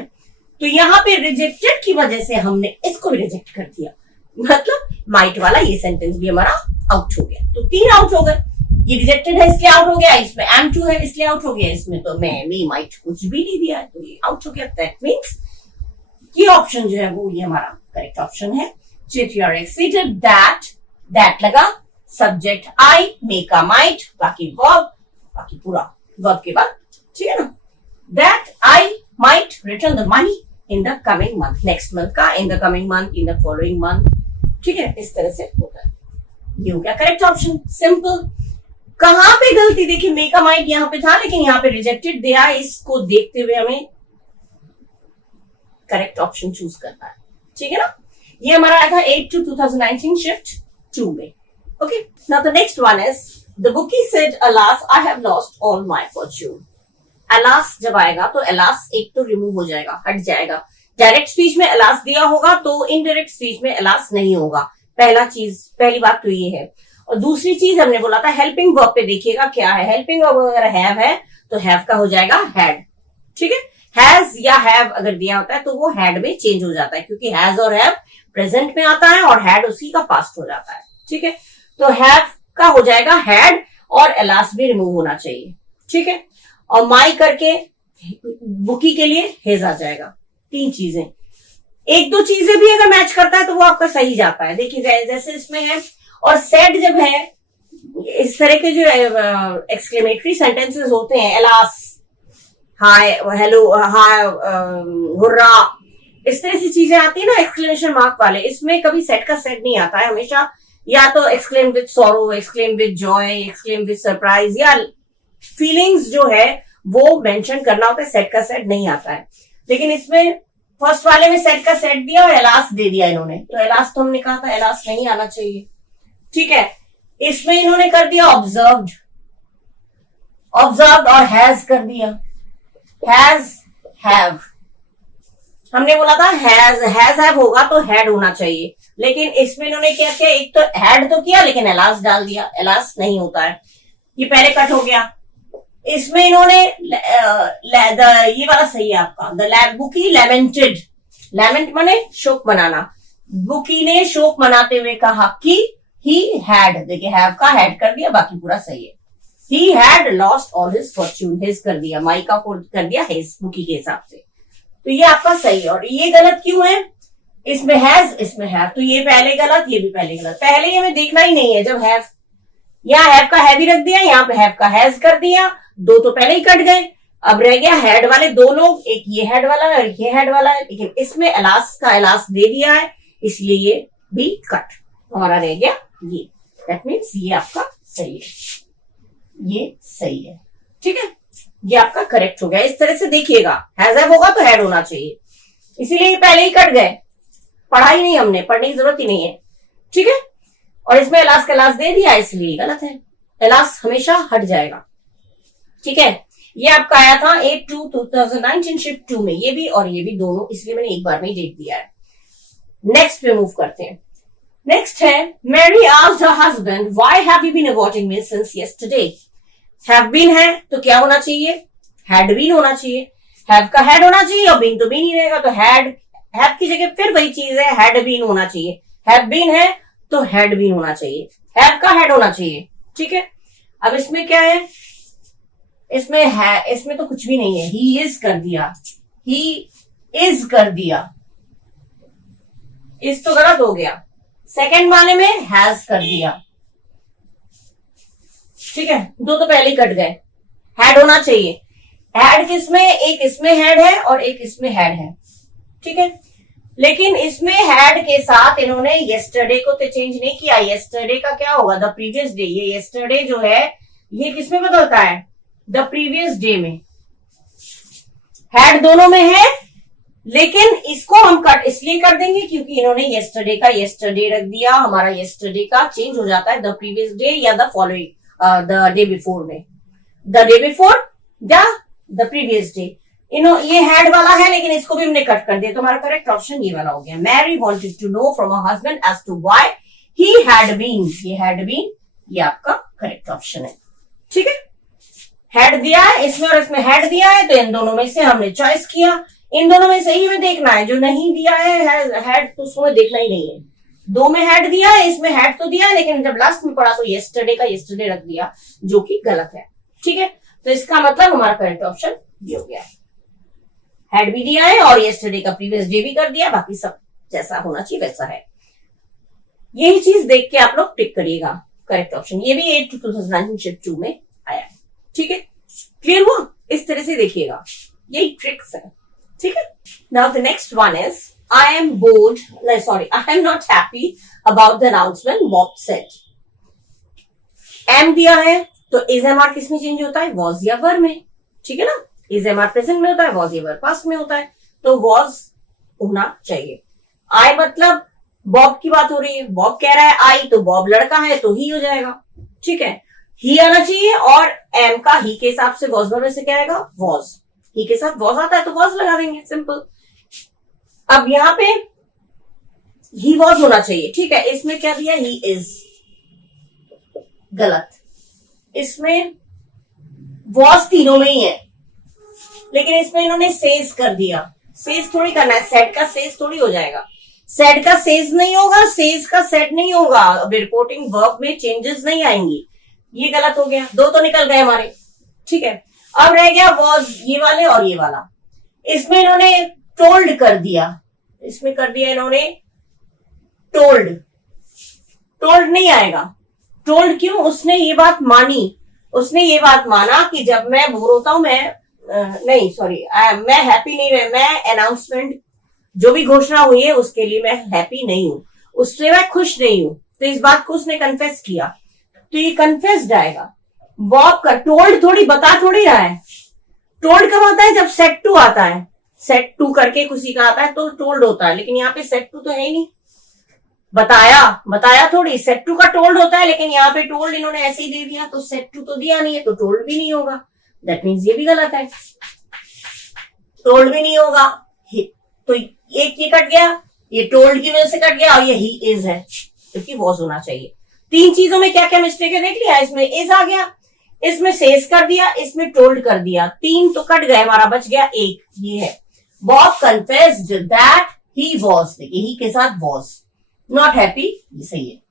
तो यहाँ पे रिजेक्टेड की वजह से हमने इसको भी रिजेक्ट कर दिया, मतलब माइट वाला ये सेंटेंस भी हमारा आउट हो गया। तो 3 आउट हो गए, ये रिजेक्टेड है इसलिए आउट हो गया, इसमें am2 है इसलिए आउट हो गया, इसमें तो मैं माइट कुछ भी नहीं दिया है तो ये आउट हो गया। दैट मींस ये ऑप्शन जो है वो ये हमारा करेक्ट ऑप्शन है। चिट आर एक्सीडेड, दैट लगा, सब्जेक्ट आई, मे का माइट, बाकी वर्ब, बाकी पूरा वर्ब के बाद। ठीक है ना, that I might return the money in the coming month, next month का in the coming month, in the following month. ठीक है, इस तरह से होता है। ये हो गया करेक्ट ऑप्शन, सिंपल। कहां पे गलती देखिए, मे का माइट यहां पे था लेकिन यहां पे रिजेक्टेड दिया, इसको देखते हुए हमें करेक्ट ऑप्शन चूज करना है। ठीक है ना, ये हमारा आया था 8/2/2019 शिफ्ट 2 में। Okay, now the next one is the bookie said alas I have lost all my fortune. Alas जब आएगा तो अलास एक तो रिमूव हो जाएगा, हट जाएगा। डायरेक्ट स्पीच में अलास दिया होगा तो इनडायरेक्ट स्पीच में अलास नहीं होगा। पहली बात तो ये है। और दूसरी चीज हमने बोला था हेल्पिंग वर्ब पे देखिएगा क्या है, हेल्पिंग वर्ब अगर हैव है तो हैव का हो जाएगा हैड। ठीक है, हैज या हैव अगर दिया होता है तो वो हैड में चेंज हो जाता है, क्योंकि हैज और हैव प्रेजेंट में आता है और हैड उसी का पास्ट हो जाता है। ठीक है, तो हैव का हो जाएगा हैड और एलास भी रिमूव होना चाहिए। ठीक है, और माई करके बुकी के लिए हेज आ जाएगा। 3 चीजें, 1-2 चीजें भी अगर मैच करता है तो वो आपका सही जाता है। देखिए जैसे इसमें है, और सेड जब है, इस तरह के जो एक्सक्लेमेटरी सेंटेंसेस होते हैं, एलास, हाय, हेलो, हाय, हुर्रा, इस तरह से चीजें आती है ना एक्सक्लेमेशन मार्क वाले, इसमें कभी सेड का सेड नहीं आता है। हमेशा या तो exclaim with sorrow, exclaim with Joy, exclaim with surprise, या फीलिंग्स जो है वो मेंशन करना होता है, सेड का सेड नहीं आता है। लेकिन इसमें फर्स्ट वाले में सेड का सेड दिया और एलास दे दिया इन्होंने, तो एलास तो हमने कहा था एलास नहीं आना चाहिए। ठीक है, इसमें इन्होंने कर दिया ऑब्जर्व्ड, ऑब्जर्व्ड और हैज कर दिया, हैज हैव। हमने बोला था हैज हैव होगा तो हैड होना चाहिए, लेकिन इसमें इन्होंने क्या किया, एक तो हैड तो किया लेकिन एलास डाल दिया, एलास नहीं होता है, ये पहले कट हो गया। इसमें इन्होंने ये वाला सही है आपका, द बुकी लेमेंटेड, लेमेंट माने शोक मनाना, बुकी ने शोक मनाते हुए कहा कि ही हैड, देखिए हैव का हैड कर दिया, बाकी पूरा सही है। He had lost all his Fortune, his कर दिया, माई का कर दिया हिज बुकी के हिसाब से। तो ये आपका सही है। और ये गलत क्यों है? इसमें हैज, इसमें हैव, तो ये पहले गलत, ये भी पहले गलत। पहले ये हमें देखना ही नहीं है। जब हैव, यहाँ हैव का हैव ही रख दिया, यहाँ पे हैव का हैज कर दिया, दो तो पहले ही कट गए। अब रह गया हेड वाले दो लोग, एक ये हेड वाला है और ये हेड वाला है, लेकिन इसमें एलास का एलास दे दिया है, इसलिए ये भी कट। हमारा रह गया ये। दैट मीन्स ये आपका सही है, ये सही है। ठीक है, ये आपका करेक्ट हो गया। इस तरह से देखिएगा, हैज हैव होगा तो हेड होना चाहिए, इसीलिए ये पहले ही कट गए। पढ़ा ही नहीं हमने, पढ़ने की जरूरत ही नहीं है। ठीक है, और इसमें एलास का एलास दे दिया, इसलिए गलत है। एलास हमेशा हट जाएगा। ठीक है, ये आपका आया था 8/2/2019 शिफ्ट 2 में, ये भी और ये भी दोनों, इसलिए मैंने एक बार में डेट दिया है। नेक्स्ट पे मूव करते हैं। नेक्स्ट है, Mary asked her husband why have you been avoiding me since yesterday. Have been है तो क्या होना चाहिए? हैड बीन होना चाहिए। हैव का हैड होना चाहिए और बीन तो बीन ही रहेगा, तो हैड, हैव की जगह फिर वही चीज है, हैड बीन होना चाहिए। हैव बीन है तो हैड बीन होना चाहिए, हैव का हैड होना चाहिए। ठीक है, अब इसमें क्या है? इसमें है, इसमें तो कुछ भी नहीं है। ही इज कर दिया, ही इज कर दिया, इस तो गलत हो गया। सेकंड वाले में हैज कर दिया। ठीक है, दो तो पहले ही कट गए। हैड होना चाहिए। हैड किसमें? एक इसमें हैड है और एक इसमें हैड है। ठीक है, लेकिन इसमें हैड के साथ इन्होंने यस्टरडे को तो चेंज नहीं किया। यस्टरडे का क्या होगा? The previous day. ये यस्टरडे जो है ये किसमें बदलता है? द प्रीवियस डे में। हैड दोनों में है, लेकिन इसको हम कट इसलिए कर देंगे क्योंकि इन्होंने यस्टरडे का यस्टरडे रख दिया। हमारा यस्टरडे का चेंज हो जाता है द प्रीवियस डे या the following the day before में। द डे बिफोर या द प्रीवियस डे। ये हैड वाला है, लेकिन इसको भी हमने कट कर दिया, तो हमारा करेक्ट ऑप्शन ये वाला हो गया। Mary wanted to know from her husband as to why he had been. ये हैड बीन, ये आपका करेक्ट ऑप्शन है। ठीक है, हैड दिया है इसमें और इसमें हैड दिया है, तो इन दोनों में से हमने चॉइस किया। इन दोनों में से ही हमें देखना है। जो नहीं दिया है हैड, तो उसको देखना ही नहीं है। दो में हैड दिया है, इसमें हैड तो दिया है, लेकिन जब लास्ट में पढ़ा तो यस्टरडे का यस्टरडे रख दिया, जो कि गलत है। ठीक है, तो इसका मतलब हमारा करेक्ट ऑप्शन ये हो गया है। हैड भी दिया है और यस्टरडे का प्रीवियस डे भी कर दिया, बाकी सब जैसा होना चाहिए वैसा है। यही चीज देख के आप लोग टिक करिएगा करेक्ट ऑप्शन। ये भी 8/2019 शिफ्ट 2 में आया है। ठीक है, क्लियर हुआ? इस तरह से देखिएगा, यही ट्रिक्स है। ठीक है, now the next one is I am bored, sorry, I am not happy about the announcement Bob said. Am दिया है तो इज एम आर किस में चेंज होता है? वॉज या वर में। ठीक है ना, इज एम आर प्रेजेंट में होता है, वॉज या वर पास्ट में होता है, तो वॉज होना चाहिए। आई मतलब बॉब की बात हो रही है, बॉब कह रहा है आई, तो बॉब लड़का है तो ही हो जाएगा। ठीक है, ही आना चाहिए, और एम का ही के हिसाब से वॉज में से क्या आएगा? वॉज। ही के साथ वॉज आता है तो वॉज लगा देंगे, सिंपल। अब यहां पे ही वॉज होना चाहिए। ठीक है, इसमें क्या दिया? ही इज, गलत। इसमें वॉज तीनों में ही है, लेकिन इसमें इन्होंने सेज कर दिया। सेज थोड़ी करना है, सेड का सेज थोड़ी हो जाएगा। सेड का सेज नहीं होगा, सेज का सेड नहीं होगा। अब रिपोर्टिंग वर्ब में चेंजेस नहीं आएंगी। ये गलत हो गया, दो तो निकल गए हमारे। ठीक है, अब रह गया वॉज, ये वाले और ये वाला। इसमें इन्होंने टोल्ड कर दिया, इसमें कर दिया इन्होंने टोल्ड। टोल्ड नहीं आएगा। टोल्ड क्यों? उसने ये बात मानी, उसने ये बात माना कि जब मैं बोर होता हूं, नहीं सॉरी, मैं हैप्पी नहीं रह, मैं अनाउंसमेंट जो भी घोषणा हुई है उसके लिए मैं हैप्पी नहीं हूं, उससे मैं खुश नहीं हूं, तो इस बात को उसने कन्फेस किया, तो ये कन्फेस्ड आएगा। बॉब का टोल्ड थोड़ी बता थोड़ी रहा है। टोल्ड कब आता है? जब सेट टू आता है, सेट टू करके किसी का आता है तो टोल्ड होता है, लेकिन यहाँ पे सेट टू तो है ही नहीं। बताया थोड़ी, सेट टू का टोल्ड होता है, लेकिन यहाँ पे टोल्ड इन्होंने ऐसे ही दे दिया, तो सेट टू तो दिया नहीं है, तो टोल्ड भी नहीं होगा। दैट मीन्स ये भी गलत है, टोल्ड भी नहीं होगा। तो एक ये कट गया, ये टोल्ड की वजह से कट गया, और ये ही इज है, क्योंकि वॉज होना चाहिए। तीन चीजों में क्या क्या मिस्टेक है देख लिया। इसमें इज आ गया, इसमें सेज कर दिया, इसमें टोल्ड कर दिया, तीन तो कट गए, हमारा बच गया एक। ये है Bob confessed that he was, देखिए ही के साथ वॉज नॉट हैप्पी, ये सही है।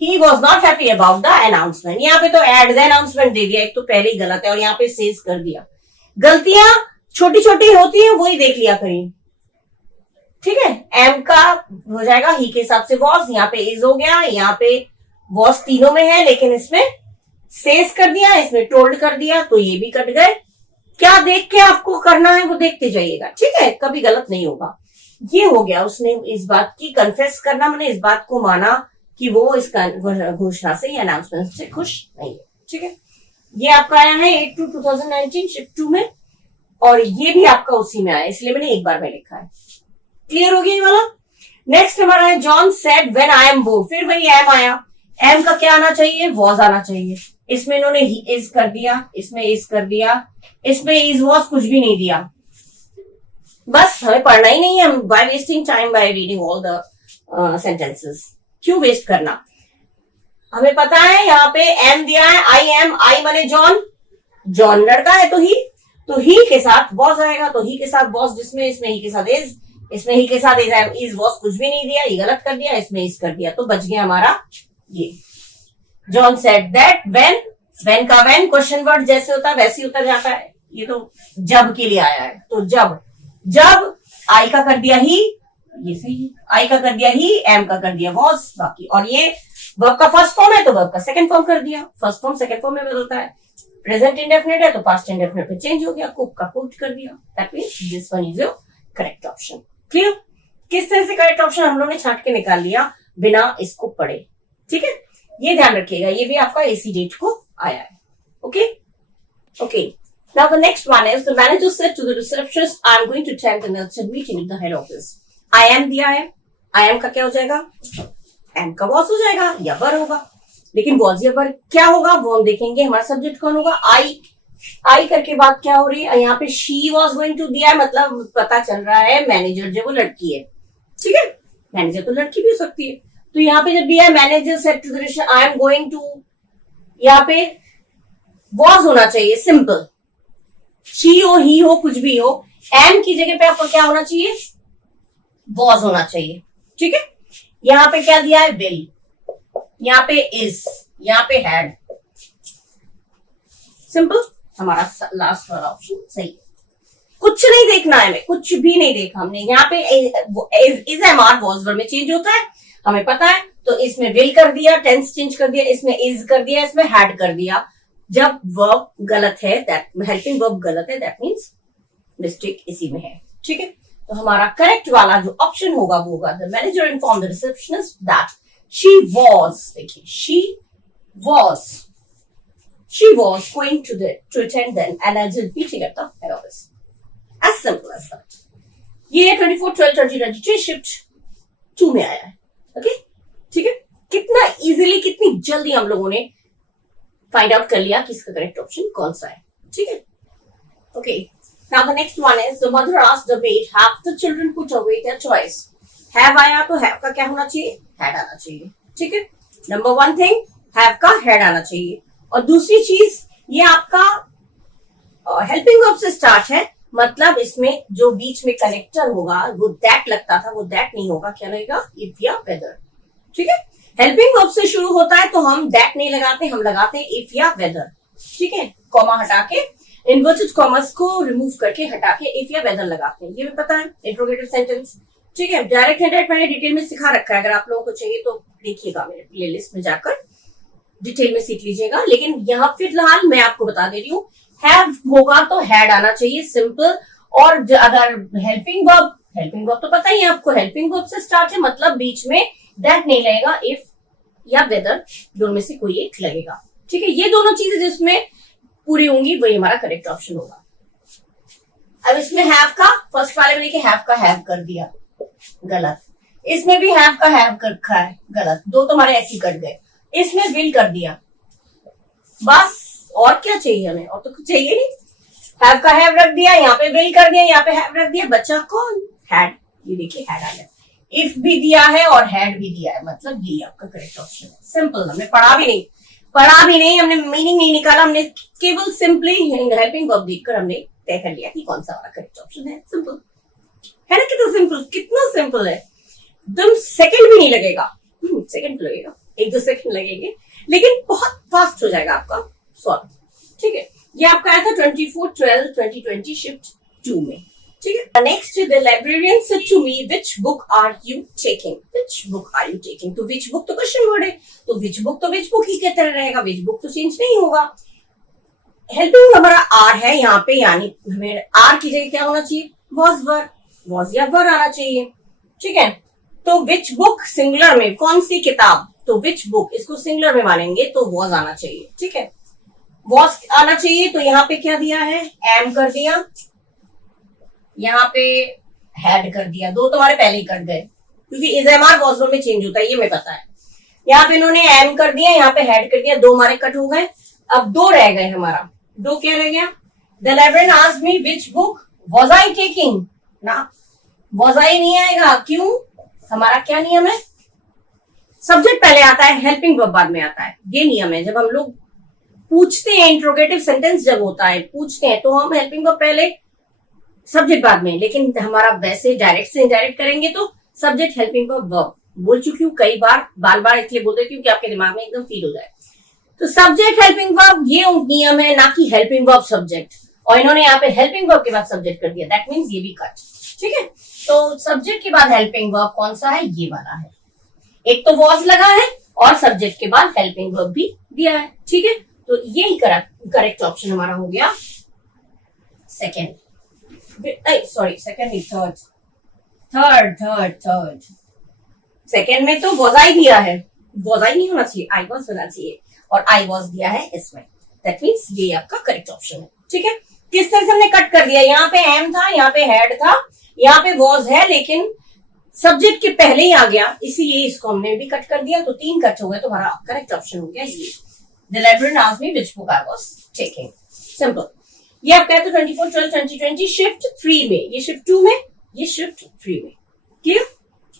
He was not happy about the announcement. यहाँ पे तो एट द अनाउंसमेंट दे दिया, एक तो पहले ही गलत है, और यहाँ पे सेज कर दिया। गलतियां छोटी छोटी होती है वही देख लिया करिए, ठीक है। एम का हो जाएगा ही के हिसाब से वॉज, यहाँ पे इज हो गया, यहाँ पे वॉज तीनों में है लेकिन इसमें सेज कर दिया, इसमें टोल्ड कर दिया, तो ये भी कट गए। क्या देख के आपको करना है वो देखते जाइएगा, ठीक है, कभी गलत नहीं होगा। ये हो गया, उसने इस बात की कन्फेस करना, मैंने इस बात को माना कि वो इस घोषणा से या अनाउंसमेंट से खुश नहीं है, ठीक है। ये आपका आया है 8/2/2019 शिफ्ट 2 में, और ये भी आपका उसी में आया, इसलिए मैंने एक बार में लिखा है। क्लियर हो गया ये वाला। नेक्स्ट हमारा है John said when I am board, फिर वही एम आया। एम का क्या आना चाहिए, वॉज आना चाहिए। इसमें इन्होंने इज कर दिया, इसमें इज कर दिया, इसमें इज वॉज कुछ भी नहीं दिया। बस हमें पढ़ना ही नहीं है, by wasting time by reading all the sentences, क्यों वेस्ट करना। हमें पता है यहाँ पे एम दिया है, आई एम, आई माने जॉन, जॉन लड़का है तो ही के साथ वॉज आएगा, तो ही के साथ वॉज, जिसमें इसमें ही के साथ इज, इसमें ही के साथ इज वॉज कुछ भी नहीं दिया, ये गलत कर दिया, इसमें इज कर दिया, तो बच गया हमारा ये। जॉन सेड दैट व्हेन का व्हेन क्वेश्चन वर्ड जैसे होता है वैसे होता जाता है, ये तो जब के लिए आया है, तो जब आई का कर दिया ही, ये सही है, आई का कर दिया ही, एम का कर दिया वॉज, बाकी। और ये वर्ब का फर्स्ट फॉर्म है तो वर्ब का सेकंड फॉर्म कर दिया, फर्स्ट फॉर्म सेकंड फॉर्म में बदलता है। प्रेजेंट इंडेफिनिट है तो पास्ट इंडेफिनिट पे चेंज हो गया, कुक का कुक्ड कर दिया, that means this one is your correct option. Clear. किस तरह से करेक्ट ऑप्शन हम लोगों ने छांट के निकाल लिया बिना इसको पढ़े, ठीक है। ये ध्यान रखिएगा, ये भी आपका एसी डेट को आया है, okay. Now the next one is the manager said to the receptionist, "I am going to attend an urgent meeting at the head office." I am दिया है, I am का क्या हो जाएगा, am का was हो जाएगा या वर होगा, लेकिन was या वर क्या होगा वो हम देखेंगे। हमारा सब्जेक्ट कौन होगा, I करके बात क्या हो रही है, यहाँ पे she was going to दिया है, मतलब पता चल रहा है मैनेजर जो वो लड़की है, ठीक है। मैनेजर तो लड़की भी हो सकती है, तो यहाँ पे जब दिया है manager said to the receptionist I am going to, यहाँ पे was होना चाहिए सिंपल, शी हो ही हो कुछ भी हो, एम की जगह पे आपको क्या होना चाहिए, वॉज होना चाहिए, ठीक है। यहाँ पे क्या दिया है, विल, यहाँ पे इज, यहाँ पे हैड, सिंपल। हमारा लास्ट वाला ऑप्शन सही है, कुछ नहीं देखना है, हमें कुछ भी नहीं देखा हमने। यहाँ पे is am are was verb में चेंज होता है, हमें पता है, तो इसमें विल कर दिया, टेंस चेंज कर दिया, इसमें इज कर दिया, इसमें हैड कर दिया। जब वर्ब गलत है, हेल्पिंग वर्ब गलत है, दैट मीन्स मिस्टेक इसी में है, ठीक है। तो हमारा करेक्ट वाला जो ऑप्शन होगा वो होगा the manager inform the receptionist that she was, देखिए she was going to attend then an urgent meeting at the head office, as simple as that. ये 24/12/2023 शिफ्ट 2 में आया है, ओके, ठीक है। कितना इजीली, कितनी जल्दी हम लोगों ने फाइंड आउट कर लिया कि इसका करेक्ट ऑप्शन कौन सा है, ठीक है, okay. Now the next one is the mother asked the made have the children put away their choice. Have आया तो हैव का क्या होना चाहिए, हैड आना चाहिए, ठीक है। नंबर वन थिंग, हैव का हैड आना चाहिए। और दूसरी चीज, ये आपका हेल्पिंग वर्ब से स्टार्ट है, मतलब इसमें जो बीच में कनेक्टर होगा वो दैट लगता था, वो दैट नहीं होगा, क्या रहेगा, इफ या वेदर, ठीक है। हेल्पिंग वर्ब से शुरू होता है तो हम दैट नहीं लगाते, हम लगाते हैं इफ या वेदर, ठीक है। कॉमा हटा के, इन्वर्टेड कॉमर्स को रिमूव करके हटा के इफ या वेदर लगाते हैं, ये भी पता है, इंट्रोगेटिव सेंटेंस, ठीक है। डायरेक्ट इंडायरेक्ट मैंने डिटेल में सिखा रखा है, अगर आप लोगों को चाहिए तो देखिएगा मेरे प्लेलिस्ट में जाकर डिटेल में सीख लीजिएगा। लेकिन यहाँ फिलहाल मैं आपको बता दे रही हूँ, हैव होगा तो हैड आना चाहिए, सिंपल। और अगर हेल्पिंग वर्ब तो पता ही है आपको, हेल्पिंग वर्ब से स्टार्ट है, मतलब बीच में दैट नहीं लगेगा, इफ या वेदर दोनों में से कोई एक लगेगा, ठीक है। ये दोनों चीजें जिसमें पूरी होंगी वही हमारा करेक्ट ऑप्शन होगा। अब इसमें हैव का फर्स्ट वाले में लेके हैव का हैव कर दिया, गलत। इसमें भी हैव का हैव कर रखा है, गलत। दो तुम्हारे ऐसे ही कट गए। इसमें विल कर दिया, बस और क्या चाहिए हमें, और तो कुछ चाहिए नहीं। हैव का हैव रख दिया, यहाँ पे विल कर दिया, यहाँ पे हैव रख दिया, बच्चा कौन, हैड। ये देखिए हैड आ गया, इफ भी दिया है और हैड भी दिया है, मतलब ये आपका करेक्ट ऑप्शन है। सिंपल, हमने पढ़ा भी नहीं, हमने मीनिंग नहीं निकाला, हमने केवल सिंपली हेल्पिंग वर्ब देखकर हमने तय कर लिया कि कौन सा वाला करेक्ट ऑप्शन है। सिंपल है ना, कितना सिंपल है, एकदम सेकंड भी नहीं लगेगा, सेकंड लगेगा, 1-2 सेकंड लगेंगे, लेकिन बहुत फास्ट हो जाएगा आपका सॉल्व, ठीक है। ये आपका आया था 24/12/2020 शिफ्ट टू में, ठीक है। Next the librarian said to me which book are you taking, which book are you taking. तो विच बुक तो क्वेश्चन वर्ड है, तो विच बुक ही कहते रहेगा, विच बुक तो चेंज नहीं होगा। हेल्पिंग हमारा आर है यहाँ पे, यानी हमें आर की जगह क्या होना चाहिए, वॉज वर, वॉज या वर आना चाहिए, ठीक है। तो विच बुक सिंगुलर में, कौन सी किताब, तो विच बुक इसको सिंगुलर में मानेंगे तो वॉज आना चाहिए, ठीक है, वॉज आना चाहिए। तो यहाँ पे क्या दिया है, एम कर दिया, यहाँ पे हैड कर दिया, दो तुम्हारे पहले ही कट गए क्योंकि इजएमआर वॉज में चेंज होता है, ये मैं पता है। यहाँ पे इन्होंने एम कर दिया, यहाँ पे हैड कर दिया, दो हमारे कट हो गए, अब दो रह गए हमारा, दो क्या रह गया, the librarian asked me which book was I taking, ना वाज आई नहीं आएगा, क्यों, हमारा क्या नियम है, सब्जेक्ट पहले आता है, हेल्पिंग वर्ब बाद में आता है, ये नियम है। जब हम लोग पूछते हैं, इंट्रोगेटिव सेंटेंस जब होता है, पूछते हैं तो हम हेल्पिंग वर्ब पहले सब्जेक्ट बाद में, लेकिन हमारा वैसे डायरेक्ट से इनडायरेक्ट करेंगे तो सब्जेक्ट हेल्पिंग वर्ब वर्ब। बोल चुकी हूँ कई बार, बार बार इसलिए बोल देती हूँ कि आपके दिमाग में एकदम फील हो जाए। तो सब्जेक्ट हेल्पिंग वर्ब ये नियम है, ना कि हेल्पिंग वर्ब सब्जेक्ट, और इन्होंने यहाँ पे हेल्पिंग वर्ब के बाद सब्जेक्ट कर दिया, दैट मीन्स ये भी कट, ठीक है। तो सब्जेक्ट के बाद हेल्पिंग वर्ब कौन सा है, ये वाला है, एक तो वॉज लगा है और सब्जेक्ट के बाद हेल्पिंग वर्ब भी दिया है, ठीक है। तो यही करेक्ट ऑप्शन हमारा हो गया सेकेंड, सॉरी सेकेंड नहीं, थर्ड। सेकेंड में तो वॉज आई दिया है, वॉज आई नहीं होना चाहिए, आई वॉज होना चाहिए, और आई वॉज दिया है इसमें, दैट मीन्स ये आपका करेक्ट ऑप्शन है, ठीक है। किस तरह से हमने कट कर दिया, यहाँ पे एम था, यहाँ पे हैड था, यहाँ पे वॉज है, लेकिन सब्जेक्ट के पहले ही आ गया, इसीलिए इसको हमने भी कट कर दिया, तो तीन कट हो गए, तो हमारा करेक्ट ऑप्शन हो गया ये, the librarian asked me which book I was taking, simple. ये आप कहते हो 24/12/2020 शिफ्ट 3 में, ये शिफ्ट 2 में, ये शिफ्ट 3 में, क्लियर,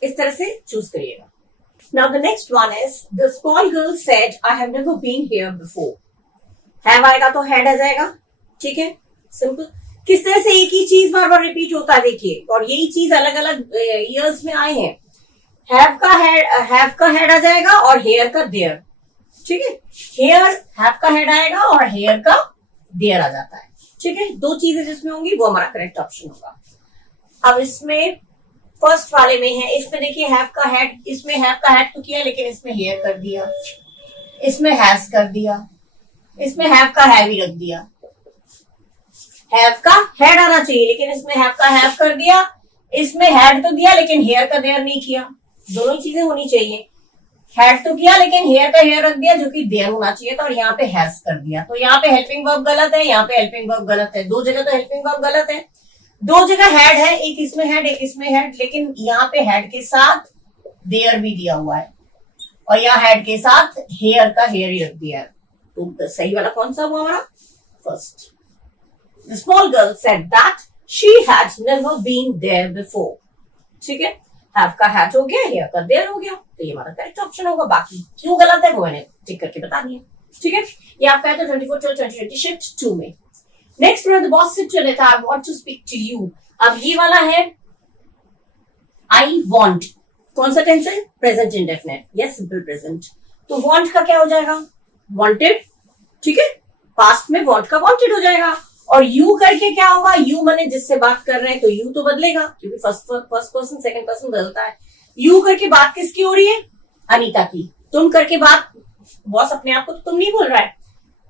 इस तरह से चूज करिएगा। Now the next one is the small girl said I have never been here before. Have आएगा तो had आ जाएगा, ठीक है, सिंपल। किस तरह से एक ही चीज बार बार रिपीट होता है देखिए, और यही चीज अलग अलग ईयर्स में आए हैं। हैव का हेड आ जाएगा और हेयर का देयर, ठीक है, हेयर हैव का हेड आएगा और हेयर का देयर आ जाता है, ठीक है, दो चीजें जिसमें होंगी वो हमारा करेक्ट ऑप्शन होगा। अब इसमें फर्स्ट वाले में है, इसमें देखिए हैव का हेड, इसमें हैव का हेड तो किया लेकिन इसमें हेयर कर दिया, इसमें हैज कर दिया, इसमें हैव का हैव ही रख दिया। हैव का हेड आना चाहिए लेकिन इसमें हैव का हैव कर दिया, इसमें हैड तो दिया लेकिन हेयर का देयर नहीं किया, दोनों चीजें होनी चाहिए। हैड तो किया लेकिन हेयर का हेयर रख दिया जो कि देयर होना चाहिए था, और यहाँ पे हैज कर दिया, तो यहाँ पे हेल्पिंग वर्ब गलत है, यहाँ पे हेल्पिंग वर्ब गलत है, दो जगह तो हेल्पिंग वर्ब गलत है, दो जगह हैड है, एक इसमें हैड एक इसमें हैड, लेकिन यहाँ पे हैड के साथ देयर भी दिया हुआ है और यहाँ हैड के साथ हेयर का हेयर ही रख दिया है, तो सही वाला कौन सा हुआ हमारा, first. The small girl said that she had never been there before, ठीक है, have का had हो गया, here का there हो गया, तो ये हमारा करेक्ट ऑप्शन होगा। बाकी क्यों गलत है वो मैंने टिक करके बता दिया, ठीक है। ये आप कहते हो 24/12/2020 शिफ्ट 2 में। Next the boss said to Anita I want to speak to you. अब ये वाला है आई वांट, कौन सा टेंस है, present indefinite, yes simple present, तो वांट का क्या हो जाएगा, वांटेड, ठीक है, पास्ट में वांट का वांटेड हो जाएगा, और यू करके क्या होगा, यू माने जिससे बात कर रहे हैं तो यू तो बदलेगा क्योंकि फर्स्ट पर्सन सेकंड पर्सन बदलता है। यू करके बात किसकी हो रही है, अनीता की। तुम करके बात, बॉस अपने आप को तो तुम नहीं बोल रहा है,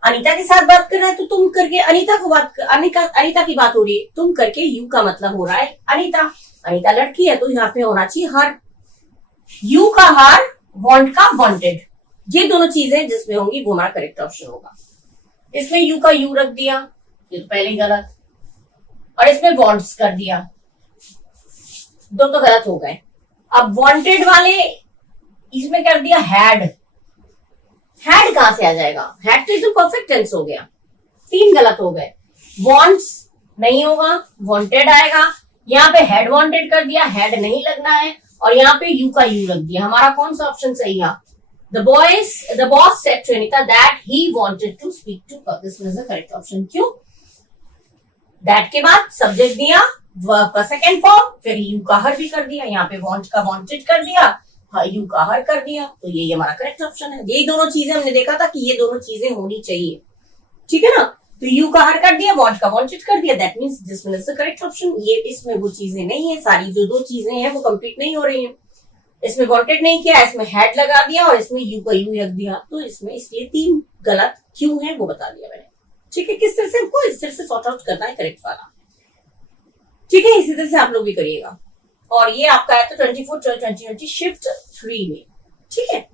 अनीता के साथ बात कर रहा है तो तुम करके अनीता को अनीता की बात हो रही है, तुम करके यू का मतलब हो रहा है अनीता। अनीता लड़की है तो यहाँ पे होना चाहिए हर, यू का हर, वांट का वांटेड, ये दोनों चीजें जिसमें होंगी वो हमारा करेक्ट ऑप्शन होगा। इसमें यू का यू रख दिया, ये तो पहले ही गलत, और इसमें वांट्स कर दिया, दो तो गलत हो गए। अब वांटेड वाले इसमें कर दिया हैड, हैड कहां से आ जाएगा, हैड तो एकदम परफेक्ट टेंस हो गया, तीन गलत हो गए। वांट्स नहीं होगा, वांटेड आएगा, यहाँ पे हैड वांटेड कर दिया, हैड नहीं लगना है, और यहाँ पे यू का यू रख दिया। हमारा कौन सा ऑप्शन सही है, The boss said to Anita that he wanted to speak to her. This was the correct option. क्यों? That के बाद सब्जेक्ट दिया, वर्ब का सेकेंड फॉर्म, फिर यू का हर भी कर दिया, यहाँ पे वांट का वांटेड कर दिया, यू का हर कर दिया, तो ये हमारा करेक्ट ऑप्शन है। ये दोनों चीजें हमने देखा था कि ये दोनों चीजें होनी चाहिए, ठीक है ना। तो यू का हर कर दिया, वांट का वांटेड कर दिया, that means this one is the correct option. ये इसमें वो चीजें नहीं है, सारी जो दो चीजें हैं वो कंप्लीट नहीं हो रही हैं। इसमें वांटेड नहीं किया, इसमें हैड लगा दिया और इसमें यू का यू रख दिया, तो इसमें इसलिए 3 गलत क्यों है वो बता दिया मैंने। ठीक है, किस तरह से हमको इस तरह से सॉर्ट आउट करना है करेक्ट वाला। ठीक है, इसी तरह से आप लोग भी करिएगा। और ये आपका है तो 24/12/2020 शिफ्ट 3 में। ठीक है,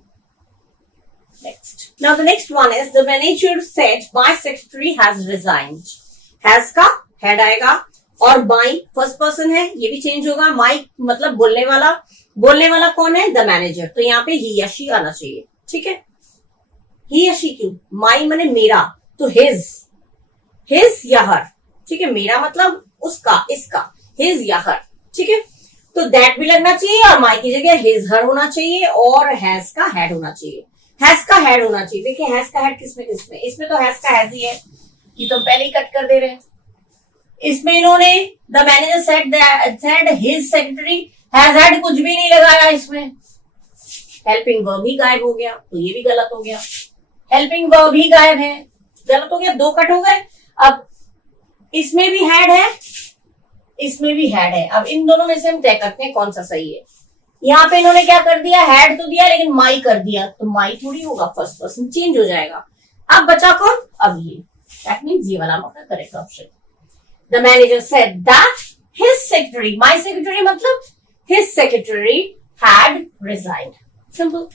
next. Now the next one is the manager said my secretary has resigned. Has का head आएगा और my first person है, ये भी चेंज होगा। my मतलब बोलने वाला, बोलने वाला कौन है? the manager। तो यहाँ पे he या she आना चाहिए। ठीक है, he या she क्यों? my माने मेरा, तो his या her। ठीक है, मेरा मतलब उसका, इसका, his या her। ठीक है, तो that भी लगना चाहिए और my की जगह his her होना चाहिए और has का head होना चाहिए। हैज का हेड होना चाहिए। देखिए हैज का हेड किसमें किसमें, इसमें तो हैज का हैज ही है, ये तो पहले ही कट कर दे रहे हैं। इसमें इन्होंने the manager said his secretary has head कुछ भी नहीं लगाया, इसमें हेल्पिंग वर्ब ही गायब हो गया, तो ये भी गलत हो गया। हेल्पिंग वर्ब ही गायब है, गलत हो गया, 2 कट हो गए। अब इसमें भी हेड है, इसमें भी हेड है। अब इन दोनों में से हम तय करते हैं कौन सा सही है। यहाँ पे इन्होंने क्या कर दिया, हैड तो दिया लेकिन माई कर दिया, तो माई थोड़ी होगा, फर्स्ट पर्सन चेंज हो जाएगा। अब बचा कौन? अब ये, दैट मींस ये वाला हमारा correct option. The manager said that his secretary, my secretary मतलब his secretary had resigned. Simple,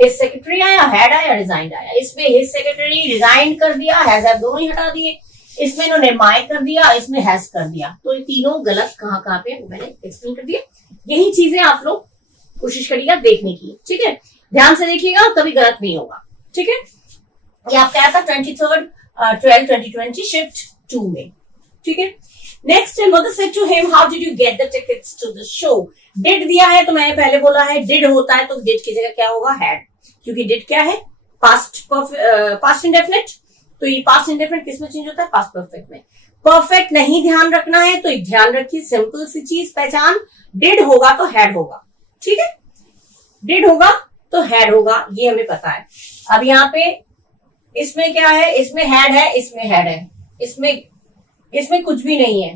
his secretary आया, हैड आया, रिजाइंड आया। इसमें हिज सेक्रेटरी रिजाइंड कर दिया, हैज हैव दोनों ही हटा दिए। इसमें इन्होंने माई कर दिया, इसमें हैज कर दिया, तो ये तीनों गलत कहाँ कहाँ पे मैंने एक्सप्लेन कर दिया। यही चीजें आप लोग कोशिश करिएगा देखने की। ठीक है, ध्यान से देखिएगा, कभी गलत नहीं होगा। ठीक है, ये आपका आया था 23/12/2020 शिफ्ट 2 में। ठीक है, next mother said to him how did you get the tickets to the show. Did दिया है तो मैंने पहले बोला है डिड होता है तो डिड की जगह क्या होगा? हैड, क्योंकि डिड क्या है? पास्ट इंडेफिनिट, तो ये पास्ट इंडेफिनिट किसमें चेंज होता है? पास्ट परफेक्ट में। परफेक्ट नहीं ध्यान रखना है तो ध्यान रखिए, सिंपल सी चीज पहचान, डिड होगा तो हैड होगा। ठीक है, डिड होगा तो हैड होगा, ये हमें पता है। अब यहाँ पे इसमें क्या है? इसमें हैड है, इसमें हैड है, इसमें कुछ भी नहीं है।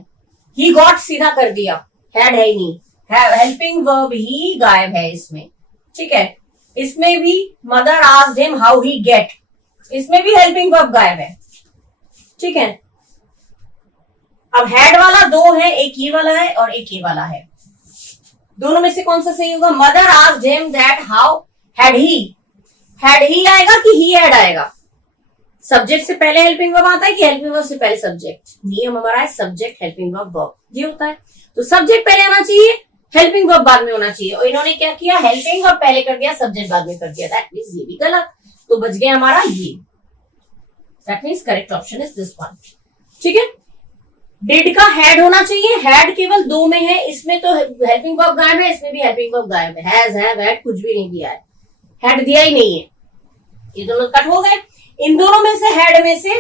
ही गॉट सीधा कर दिया, हैड है ही नहीं, हेल्पिंग वर्ब ही गायब है इसमें। ठीक है, इसमें भी mother asked him how he get, इसमें भी हेल्पिंग वर्ब गायब है। ठीक है, अब हेड वाला 2 है, एक ये वाला है और एक ये वाला है, दोनों में से कौन सा सही होगा? Mother asked him that how had he आएगा कि ही हैड आएगा? सब्जेक्ट से पहले हेल्पिंग वर्ब आता है कि हेल्पिंग वर्ब से पहले सब्जेक्ट? नियम हमारा है सब्जेक्ट हेल्पिंग वर्ब वर्ब, ये होता है। तो सब्जेक्ट पहले आना चाहिए, हेल्पिंग वर्ब बाद में होना चाहिए, और इन्होंने क्या किया? हेल्पिंग वर्ब पहले कर दिया, सब्जेक्ट बाद में कर दिया, दैट मींस ये भी गलत। तो बच गया हमारा ये, that means correct option is this one. ठीक है, डिड का हैड होना चाहिए, हैड केवल 2 में है, इसमें तो हेल्पिंग वर्ब गायब है, इसमें भी हेल्पिंग वर्ब गायब है, हैज हैव हैड कुछ भी नहीं दिया है, हैड दिया ही नहीं है, ये दोनों कट हो गए। इन दोनों में से हेड में से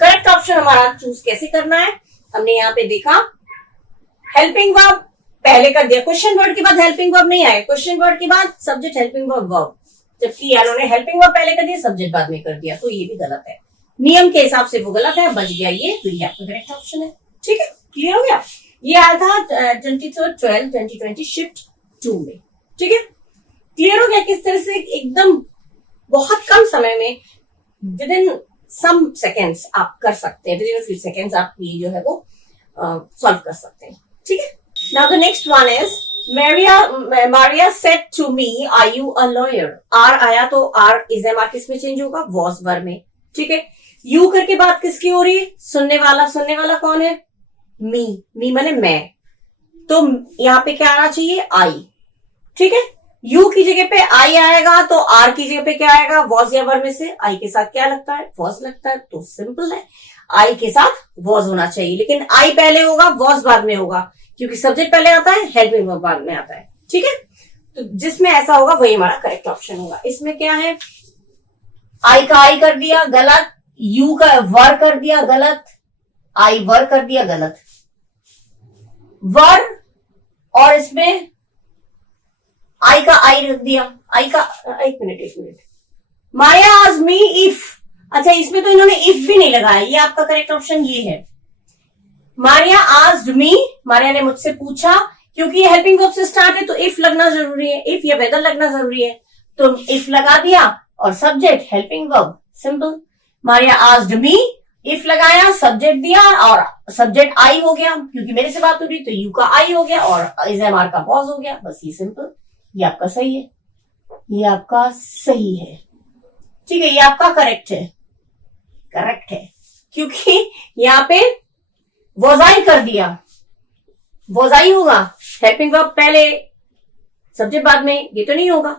करेक्ट ऑप्शन हमारा चूज कैसे करना है? हमने यहाँ पे देखा हेल्पिंग वर्ब पहले कर दिया, क्वेश्चन वर्ड के बाद हेल्पिंग वर्ब नहीं आए, क्वेश्चन वर्ड के बाद सब्जेक्ट हेल्पिंग वर्ब वर्ब, जबकि इन्होंने हेल्पिंग वर्ब पहले कर दिया, सब्जेक्ट बाद में कर दिया, तो ये भी गलत है। नियम के हिसाब से वो गलत है, बच गया ये, तो ये आपका करेक्ट ऑप्शन है। ठीक है, क्लियर हो गया? ये आया था 23/12/2020 शिफ्ट 2 में। ठीक है, क्लियर हो गया किस तरह से एकदम बहुत कम समय में विद इन सम सेकेंड्स आप कर सकते हैं, विद इन फ्यू सेकेंड्स आप ये जो है वो सॉल्व कर सकते हैं। ठीक है, now the next one is Maria said to me, are you a lawyer? R आया तो R is MR किसमें चेंज होगा? was verb में। ठीक है, यू करके बात किसकी हो रही है? सुनने वाला कौन है? मी माने मैं, तो यहाँ पे क्या आना चाहिए? आई। ठीक है, यू की जगह पे आई आएगा तो आर की जगह पे क्या आएगा? वॉज या वर्ब में से आई के साथ क्या लगता है? वॉज लगता है, तो सिंपल है, आई के साथ वॉज होना चाहिए, लेकिन आई पहले होगा, वॉज बाद में होगा, क्योंकि सब्जेक्ट पहले आता है, हेल्पिंग वर्ब बाद में आता है। ठीक है, तो जिसमें ऐसा होगा वही हमारा करेक्ट ऑप्शन होगा। इसमें क्या है? आई का आई कर दिया गलत, यू का वर कर दिया गलत, आई वर कर दिया गलत, वर, और इसमें आई का आई रख दिया, आई का एक minute Maria asked me if अच्छा, इसमें तो इन्होंने इफ भी नहीं लगाया, ये आपका करेक्ट ऑप्शन ये है। मारिया आस्क्ड मी, मारिया ने मुझसे पूछा, क्योंकि ये हेल्पिंग वर्ब से स्टार्ट है तो इफ लगना जरूरी है, इफ या वेदर लगना जरूरी है, तो इफ लगा दिया और subject helping verb, simple. Maria asked me, if लगाया, सब्जेक्ट दिया और सब्जेक्ट आई हो गया, क्योंकि मेरे से बात हो रही तो यू का आई हो गया और इज एम आर का पॉज हो गया, बस ये सिंपल। ये आपका सही है, ये आपका सही है, ठीक है, ये आपका करेक्ट है, करेक्ट है, क्योंकि यहाँ पे वोजाई कर दिया, वोजाई होगा, हेल्पिंग वर्ब पहले सब्जेक्ट बाद में, ये तो नहीं होगा,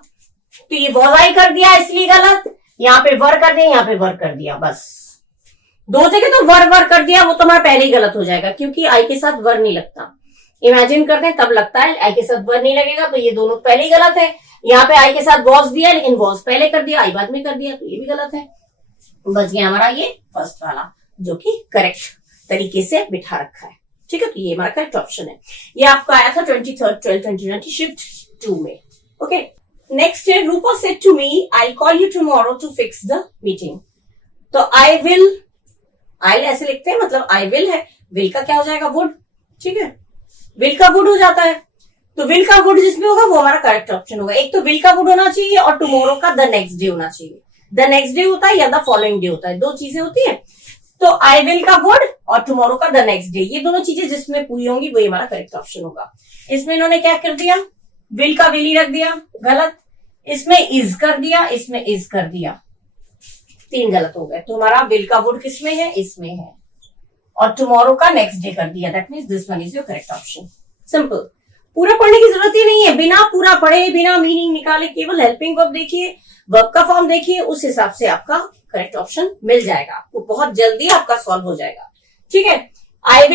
तो ये वोजाई कर दिया इसलिए गलत। यहाँ पे वर कर दिया, यहाँ पे वर कर दिया, बस दो जगह तो वर कर दिया, वो तो हमारा पहले ही गलत हो जाएगा, क्योंकि आई के साथ वर नहीं लगता। इमेजिन करते हैं तब लगता है, आई के साथ वर नहीं लगेगा, तो ये दोनों पहले ही गलत है। यहाँ पे आई के साथ वॉज दिया, लेकिन वॉज पहले कर दिया, आई बाद में कर दिया, तो ये भी गलत है। बच गया हमारा ये फर्स्ट वाला, जो कि करेक्ट तरीके से बिठा रखा है, ठीक है, तो ये हमारा करेक्ट ऑप्शन है। ये आपका आया था 23/12/2020 शिफ्ट 2 में। ओके, नेक्स्ट है, Rupa said to me, I call you tomorrow to fix the meeting. तो आई विल ऐसे लिखते हैं, मतलब आई विल है, विल का क्या हो जाएगा, वुड, ठीक है, विल का वुड हो जाता है, तो विल का वुड जिसमें होगा वो हमारा करेक्ट ऑप्शन होगा। एक तो विल का वुड होना चाहिए और टुमारो का द नेक्स्ट डे होना चाहिए। द नेक्स्ट डे होता है या द फॉलोइंग डे होता है, दो चीजें होती है। तो आई विल का वुड और टुमारो का द नेक्स्ट डे, ये दोनों चीजें जिसमें पूरी होंगी वही हमारा करेक्ट ऑप्शन होगा। इसमें इन्होंने क्या कर दिया, विल का विल ही रख दिया, गलत। इसमें इज कर दिया, इसमें इज कर दिया, 3 गलत हो गए। तो हमारा विल का वुड किसमें है, इसमें है, और टुमारो का नेक्स्ट डे कर दिया, that means this one is your correct option, simple. पूरा पढ़ने की जरूरत ही नहीं है, बिना पूरा पढ़े, बिना मीनिंग निकाले, केवल हेल्पिंग वर्ब देखिए, वर्ब का फॉर्म देखिए, उस हिसाब से आपका करेक्ट ऑप्शन मिल जाएगा आपको, बहुत जल्दी आपका सॉल्व हो जाएगा, ठीक है। आई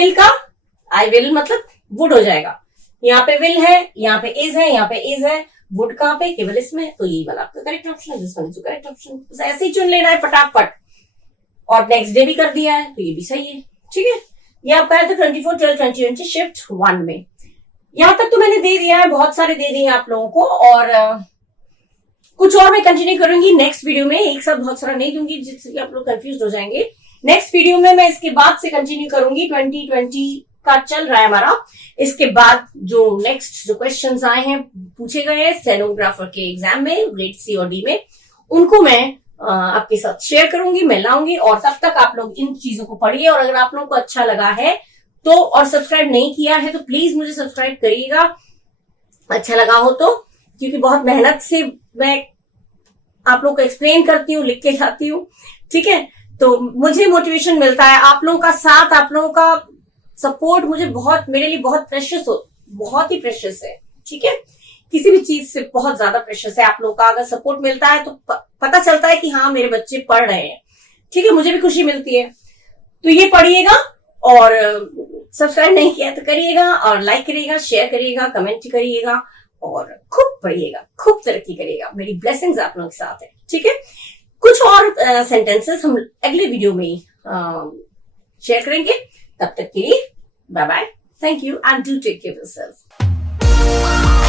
विल मतलब वुड हो जाएगा, यहाँ पे विल है, यहाँ पे इज है, यहाँ पे इज है, वुड कहाँ पे, केवल इसमें, तो यही वाला आपका करेक्ट ऑप्शन है, this one is the correct option. ऐसे ही चुन लेना है फटाफट, और नेक्स्ट डे भी कर दिया है, तो ये भी सही है, ठीक है। ये आपका है तो 24/12/2020 शिफ्ट 1 में। यहां तक तो मैंने दे दिया है, बहुत सारे दे दिए आप लोगों को, और कुछ और मैं कंटिन्यू करूंगी नेक्स्ट वीडियो में, एक साथ बहुत सारा नहीं दूंगी जिससे आप लोग कंफ्यूज हो जाएंगे। नेक्स्ट वीडियो में मैं इसके बाद से कंटिन्यू करूंगी, 2020 का चल रहा है हमारा, इसके बाद जो नेक्स्ट जो क्वेश्चंस आए हैं, पूछे गए हैं स्टेनोग्राफर के एग्जाम में, ग्रेड सी और डी में, उनको मैं आपके साथ शेयर करूंगी, मैं लाऊंगी। और तब तक आप लोग इन चीजों को पढ़िए, और अगर आप लोगों को अच्छा लगा है तो, और सब्सक्राइब नहीं किया है तो प्लीज मुझे सब्सक्राइब करिएगा, अच्छा लगा हो तो, क्योंकि बहुत मेहनत से मैं आप लोग को एक्सप्लेन करती हूँ, लिख के जाती हूँ, ठीक है। तो मुझे मोटिवेशन मिलता है, आप लोगों का साथ, आप लोगों का सपोर्ट मुझे बहुत, मेरे लिए बहुत प्रेशियस हो, बहुत ही प्रेशियस है, ठीक है। किसी भी चीज से बहुत ज्यादा प्रेशियस है। आप लोगों का अगर सपोर्ट मिलता है तो पता चलता है कि हाँ मेरे बच्चे पढ़ रहे हैं, ठीक है, मुझे भी खुशी मिलती है। तो ये पढ़िएगा, और सब्सक्राइब नहीं किया तो करिएगा, और लाइक करिएगा, शेयर करिएगा, कमेंट करिएगा, और खूब पढ़िएगा, खूब तरक्की करिएगा। मेरी ब्लेसिंग्स आप लोगों के साथ है, ठीक है। कुछ और सेंटेंसेस हम अगले वीडियो में शेयर करेंगे, तब तक के लिए bye bye, thank you and do take care of yourself.